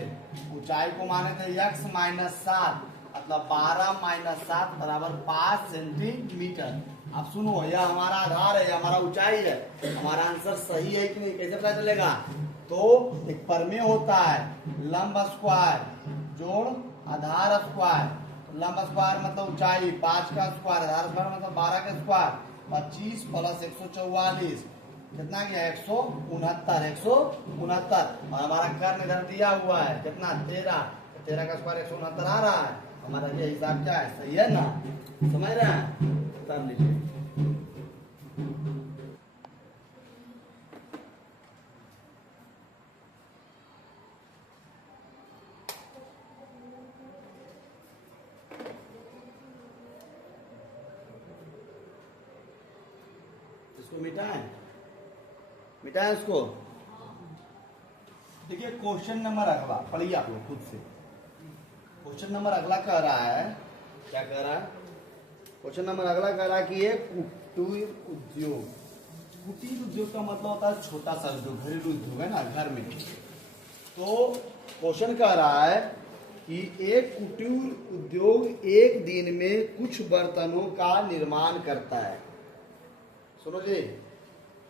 ऊंचाई को माने थे x माइनस 7, मतलब 12 माइनस 7 बराबर 5 सेंटीमीटर। अब सुनो यह हमारा आधार है, यह हमारा ऊंचाई है, हमारा आंसर सही है कि नहीं कैसे पता चलेगा। तो एक प्रमेय होता है लंब स्क्वायर जोड़ आधार स्क्वायर। लंब स्क्वायर मतलब ऊंचाई, 5 का स्क्वायर, आधार स्क्वायर मतलब 12 का स्क्वायर, 25 प्लस 144 कितना गया 169। और हमारा कर्ण इधर दिया हुआ है कितना 13 का स्क्वायर 169 आ रहा है। हमारा ये हिसाब क्या है, सही है ना, समझ रहे हैं। कर लीजिए इसको मिटाएं इसको। देखिए क्वेश्चन नंबर अगला पढ़िए आप लोग खुद से। क्वेश्चन नंबर अगला कह रहा है, क्या कह रहा है, क्वेश्चन नंबर अगला कह रहा है कि ये कुटीर उद्योग, कुटीर उद्योग का मतलब होता है छोटा सा उद्योग, घरेलू उद्योग है ना घर में। तो क्वेश्चन कह रहा है कि एक कुटीर उद्योग एक दिन में कुछ बर्तनों का निर्माण करता है। सुनो जी,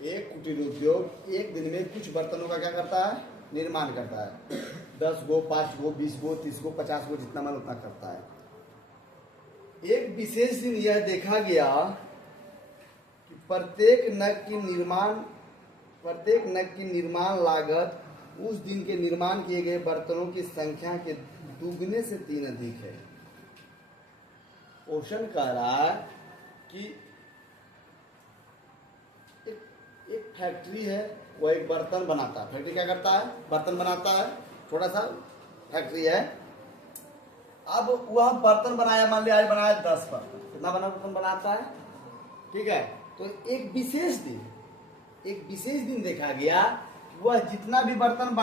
एक कुटीर उद्योग एक दिन में कुछ बर्तनों का क्या करता है, निर्माण करता है। 10 गो, 5 गो, 20 गो, 30 गो, 50 गो, जितना मन उतना करता है। एक विशेष दिन यह देखा गया कि प्रत्येक नग की निर्माण लागत उस दिन के निर्माण किए गए बर्तनों की संख्या के दुगने से 3 अधिक है। क्वेश्चन कह रहा है कि एक फैक्ट्री है, वो एक बर्तन बनाता है। फैक्ट्री क्या करता है, बर्तन बनाता है, छोटा सा फैक्ट्री है। अब वह बर्तन बनाया, मान लिया आज बनाया 10 बर्तन, कितना बर्तन बनाता है, ठीक है। तो एक विशेष दिन देखा गया, वह जितना भी बर्तन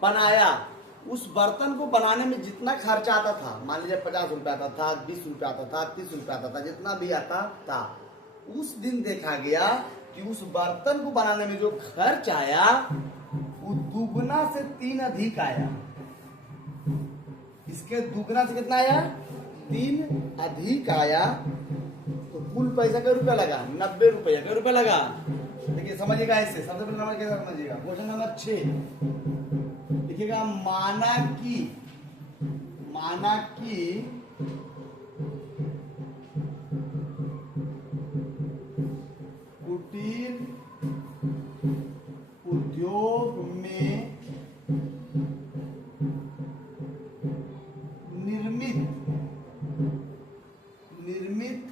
बनाया उस बर्तन को बनाने में जितना खर्चा आता था, मान लीजिए 50 रुपया आता था, 20 रुपया आता था, 30 रुपया आता था, जितना भी आता था, उस दिन देखा गया कि उस बर्तन को बनाने में जो खर्च आया वो दुगना से 3 अधिक आया। इसके दुगना से कितना आया, 3 अधिक आया। तो कुल पैसा क्या रुपया लगा, 90 रुपया। क्या रुपया लगा, देखिए समझिएगा ऐसे। सबसे पहले नंबर कैसे समझिएगा, क्वेश्चन नंबर 6 लिखिएगा, माना कि कुटीर उद्योग में निर्मित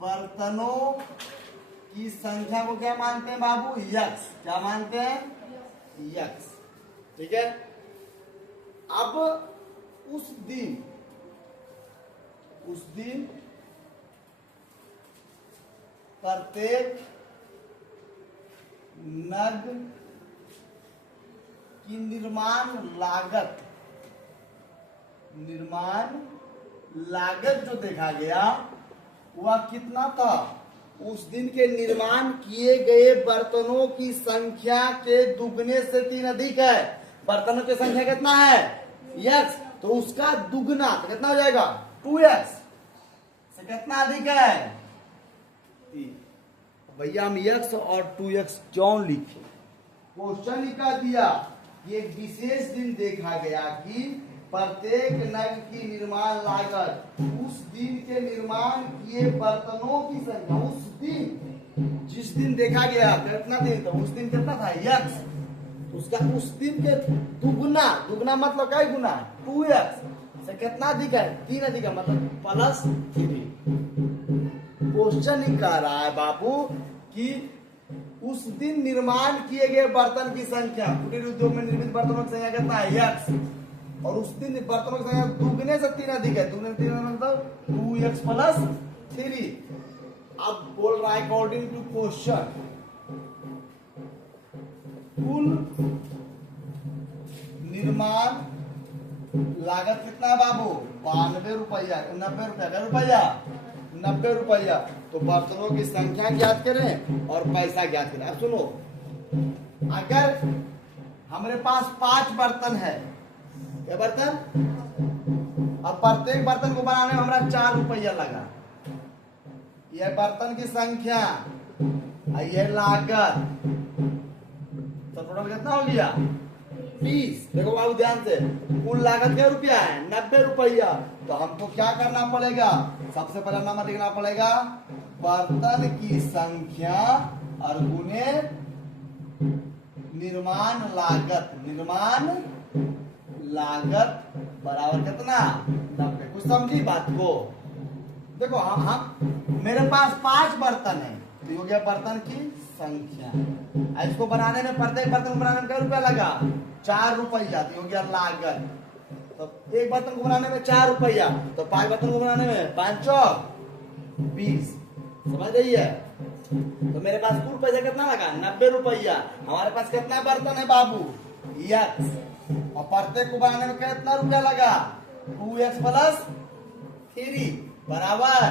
बर्तनों की संख्या को क्या मानते हैं बाबू, यक्स। क्या मानते हैं, यक्स, ठीक है। अब उस दिन प्रत्येक नग की निर्माण लागत जो देखा गया वह कितना था, उस दिन के निर्माण किए गए बर्तनों की संख्या के दुगने से 3 अधिक है। बर्तनों की संख्या कितना है, यक्स, तो उसका दुगना तो कितना हो जाएगा 2x से कितना अधिक है, 3। भैया हम x और 2x क्यों लिखे, क्वेश्चन ही कह दिया ये एक विशेष दिन देखा गया कि प्रत्येक नग की निर्माण लागत उस दिन के निर्माण किए बर्तनों की संख्या, उस दिन जिस दिन देखा गया कितना दिन था, उस दिन कितना था यक्स, उसका उस दिन के दुगुना, दुगुना मतलब क्या गुना 2x से कितना अधिक है 3 अधिक है मतलब +3। क्वेश्चन ही कह रहा है बाबू कि उस दिन निर्माण किए गए बर्तन की संख्या, कुटीर उद्योग में निर्मित बर्तनों की संख्या कितना है x, और उस दिन बर्तनों की संख्या दुगने से 3 अधिक है, दुगने से 3 मतलब 2x + 3। अब बोल रहा है अकॉर्डिंग टू क्वेश्चन कुल निर्माण लागत कितना है बाबू 92 रुपया, 90 रुपया, क्या रुपया 90 रुपया। तो बर्तनों की संख्या ज्ञात करें और पैसा ज्ञात करें। अब सुनो, अगर हमारे पास 5 बर्तन है, क्या बर्तन, अब प्रत्येक बर्तन को बनाने में हमारा 4 रुपया लगा, यह बर्तन की संख्या, यह लागत, तो टोटल कितना हो गया 20। देखो बाबू ध्यान से, कुल लागत क्या रुपया है 90 रुपया। तो हमको क्या करना पड़ेगा, सबसे पहला नंबर लिखना पड़ेगा बर्तन की संख्या और गुने निर्माण लागत, निर्माण लागत बराबर कितना 90। कुछ समझी बात को। देखो हम मेरे पास 5 बर्तन है, तो हो गया बर्तन की संख्या, इसको बनाने में प्रत्येक बर्तन को बनाने में क्या रुपया लगा 4 रुपया, तो हो गया लागत। तो एक बर्तन को बनाने में 4 रुपया, तो 5 बर्तन को बनाने में 5 चौक 20, समझ रही है। तो मेरे पास कुल पैसा कितना लगा 90 रुपया। हमारे पास कितना बर्तन है बाबू x, और प्रत्येक को बनाने में कितना रुपया लगा 2x + 3 बराबर,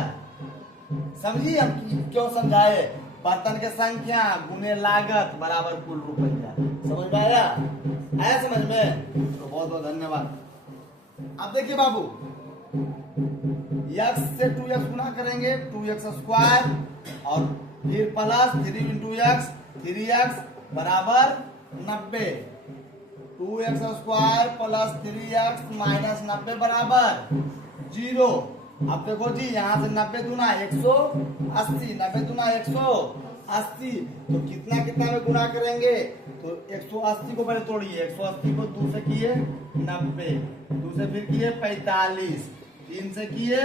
समझिए हम क्यों समझाए, बर्तन की संख्या गुने लागत बराबर कुल रुपया। समझ में आया, आया समझ में, तो बहुत बहुत धन्यवाद। अब देखिए बाबू, x से 2x गुना करेंगे 2x² और फिर +3 × x 3x बराबर 90, 2x² + 3x - 90 बराबर 0। अब देखो जी, यहाँ से 90 दूना 180, 90 दूना 180, तो कितना कितना में गुना करेंगे, तो 180 को पहले तोड़िए, 180 को 2 से किए 90, 2 से फिर किए 45, 3 से किए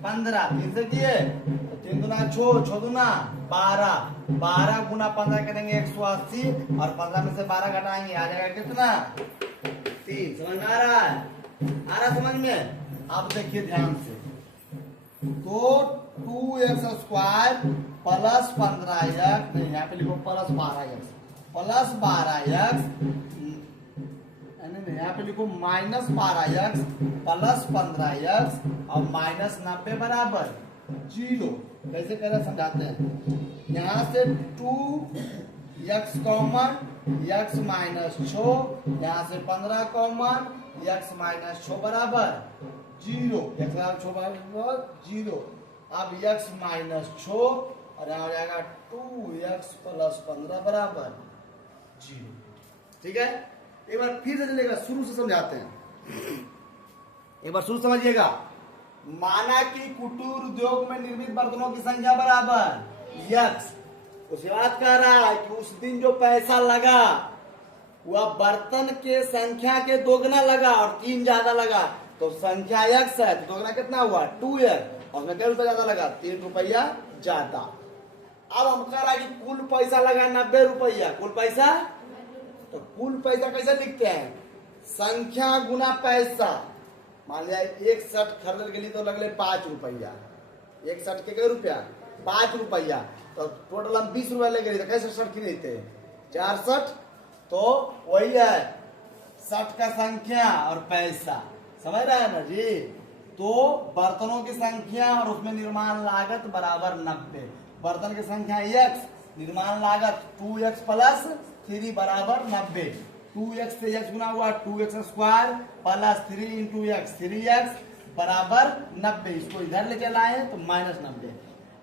15, 3 से किए 3 दूना 6, 6 दूना 12, 12 गुना 15 करेंगे 180, और 15 में से 12 घटाएंगे आ जाएगा कितना 3। समझ में आ रहा है, आ रहा समझ में। अब देखिए ध्यान से, तो 2x² + 15x, नहीं यहाँ पे लिखो +12x, +12x, नहीं यहाँ पे लिखो -12x + 15x और -90 बराबर 0। कैसे कह रहे समझाते हैं। यहाँ से 2x कॉमन, x - 6, यहाँ से 15 कॉमन, x - 6 बराबर 0, x - 6 बराबर 0। अब x - 6 और यहाँ हो जाएगा 2x + 15 बराबर 0। ठीक है, एक बार फिर से चलेगा, शुरू से समझाते हैं, एक बार शुरू समझिएगा। माना कि कुटीर उद्योग में निर्मित बर्तनों की संख्या बराबर x, उसके बाद कह रहा है कि उस दिन जो पैसा लगा वह बर्तन के संख्या के दोगुना लगा और 3 ज्यादा लगा, तो संख्या x है, तो दोगुना कितना हुआ 2x, और उसमें क्या रुपया ज्यादा लगा 3 रुपया ज्यादा। अब हम कह रहा है कि कुल पैसा लगा 90 रुपया, कुल पैसा, तो कुल पैसा कैसे लिखते हैं, संख्या गुना पैसा। मान लिया एक शर्ट खरीदने के लिए तो लगले 5 रुपया, एक शर्ट के क्या रुपया 5 रुपया, तो टोटल हम 20 रुपया लेके तो कैसे शर्ट खरीदते 4 शर्ट, तो वही है शर्ट का संख्या और पैसा। समझ रहे हैं ना जी। तो बर्तनों की संख्या और उसमें निर्माण लागत बराबर 90, बर्तन की संख्या x, निर्माण लागत 2x + 3 बराबर 90, 2x से x गुना हुआ 2x² + 3 × x 3x बराबर 90। इसको इधर लेके लाए तो -90।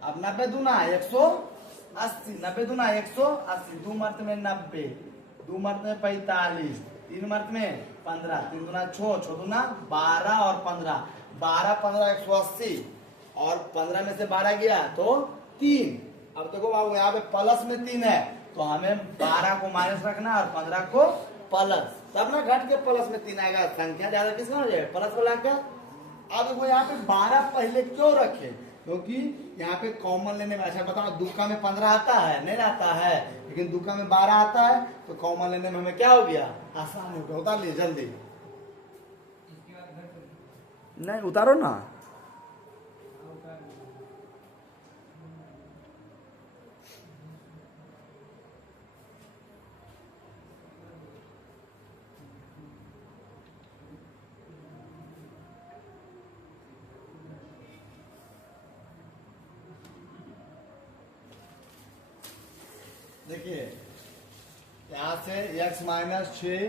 अब 90 दूना 180, 90 दूना 180, 2 मर्त में 90, 2 मर्त में 45, 3 मर्द में 15, 3 दूना 6, 6 दूना 12 और 15, 12 15 180 और 15 में से 12 गया तो 3। अब देखो बाबू यहाँ पे प्लस में 3 है तो हमें 12 को माइनस रखना और 15 को प्लस, तब ना घट के प्लस में 3 आएगा। संख्या ज्यादा किसका हो जाएगा, प्लस वाला का। अब देखो यहाँ पे 12 पहले क्यों रखे, क्योंकि यहाँ पे कॉमन लेने में, अच्छा बताओ दुका में 15 आता है, नहीं आता है, लेकिन दुका में 12 आता है तो कॉमन लेने में हमें क्या हो गया, आसान हो गया। उतार लिए जल्दी, नहीं उतारो ना। देखिए यहां से x माइनस 6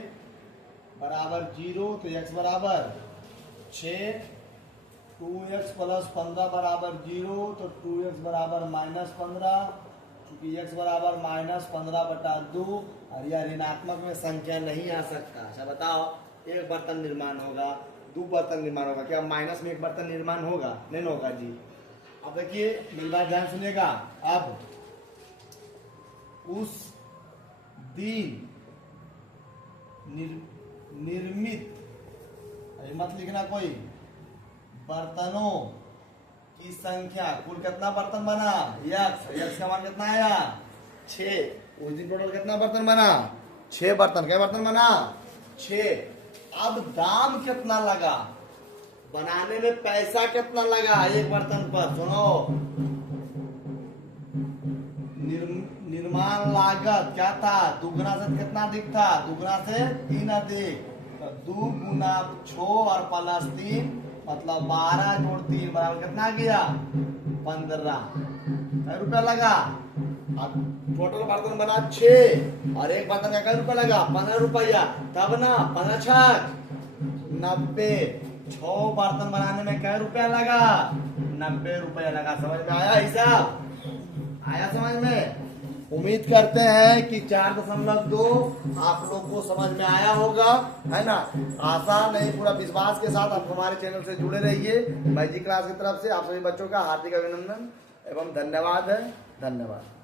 बराबर 0 तो x बराबर 6, 2x प्लस 15 बराबर 0 तो 2x बराबर माइनस 15, क्योंकि x बराबर माइनस 15/2 और यह ऋणात्मक में संख्या नहीं आ सकता। अच्छा बताओ, एक बर्तन निर्माण होगा, 2 बर्तन निर्माण होगा, क्या माइनस में एक बर्तन निर्माण होगा, नहीं होगा जी। अब देखिए मेरी बात ध्यान सुनिएगा। अब उस दिन निर्मित, मत लिखना कोई, बर्तनों की संख्या, कुल कितना बर्तन बना, यक्स का मान कितना आया 6। उस दिन टोटल कितना बर्तन बना, 6 बर्तन। क्या बर्तन बना 6। अब दाम कितना लगा, बनाने में पैसा कितना लगा एक बर्तन पर, सुनो। निर्माण लागत क्या था, दुगना से कितना अधिक था, दुगना से 3 अधिक, तो 2 गुना 6 और प्लस 3 मतलब 12 जोड़ 3 बराबर कितना गया 15। रुपया लगा। अब टोटल बर्तन बना 6 और एक बर्तन का क्या रुपया लगा 15 रुपया, तब ना 15 छक 90। 6 बर्तन बनाने में क्या रुपया लगा 90 रुपया लगा। समझ में आया हिसाब, आया समझ में। उम्मीद करते हैं कि 4.2 आप लोग को समझ में आया होगा, है ना। आशा नहीं पूरा विश्वास के साथ आप हमारे चैनल से जुड़े रहिए। मैजिक क्लास की तरफ से आप सभी बच्चों का हार्दिक अभिनंदन एवं धन्यवाद है। धन्यवाद।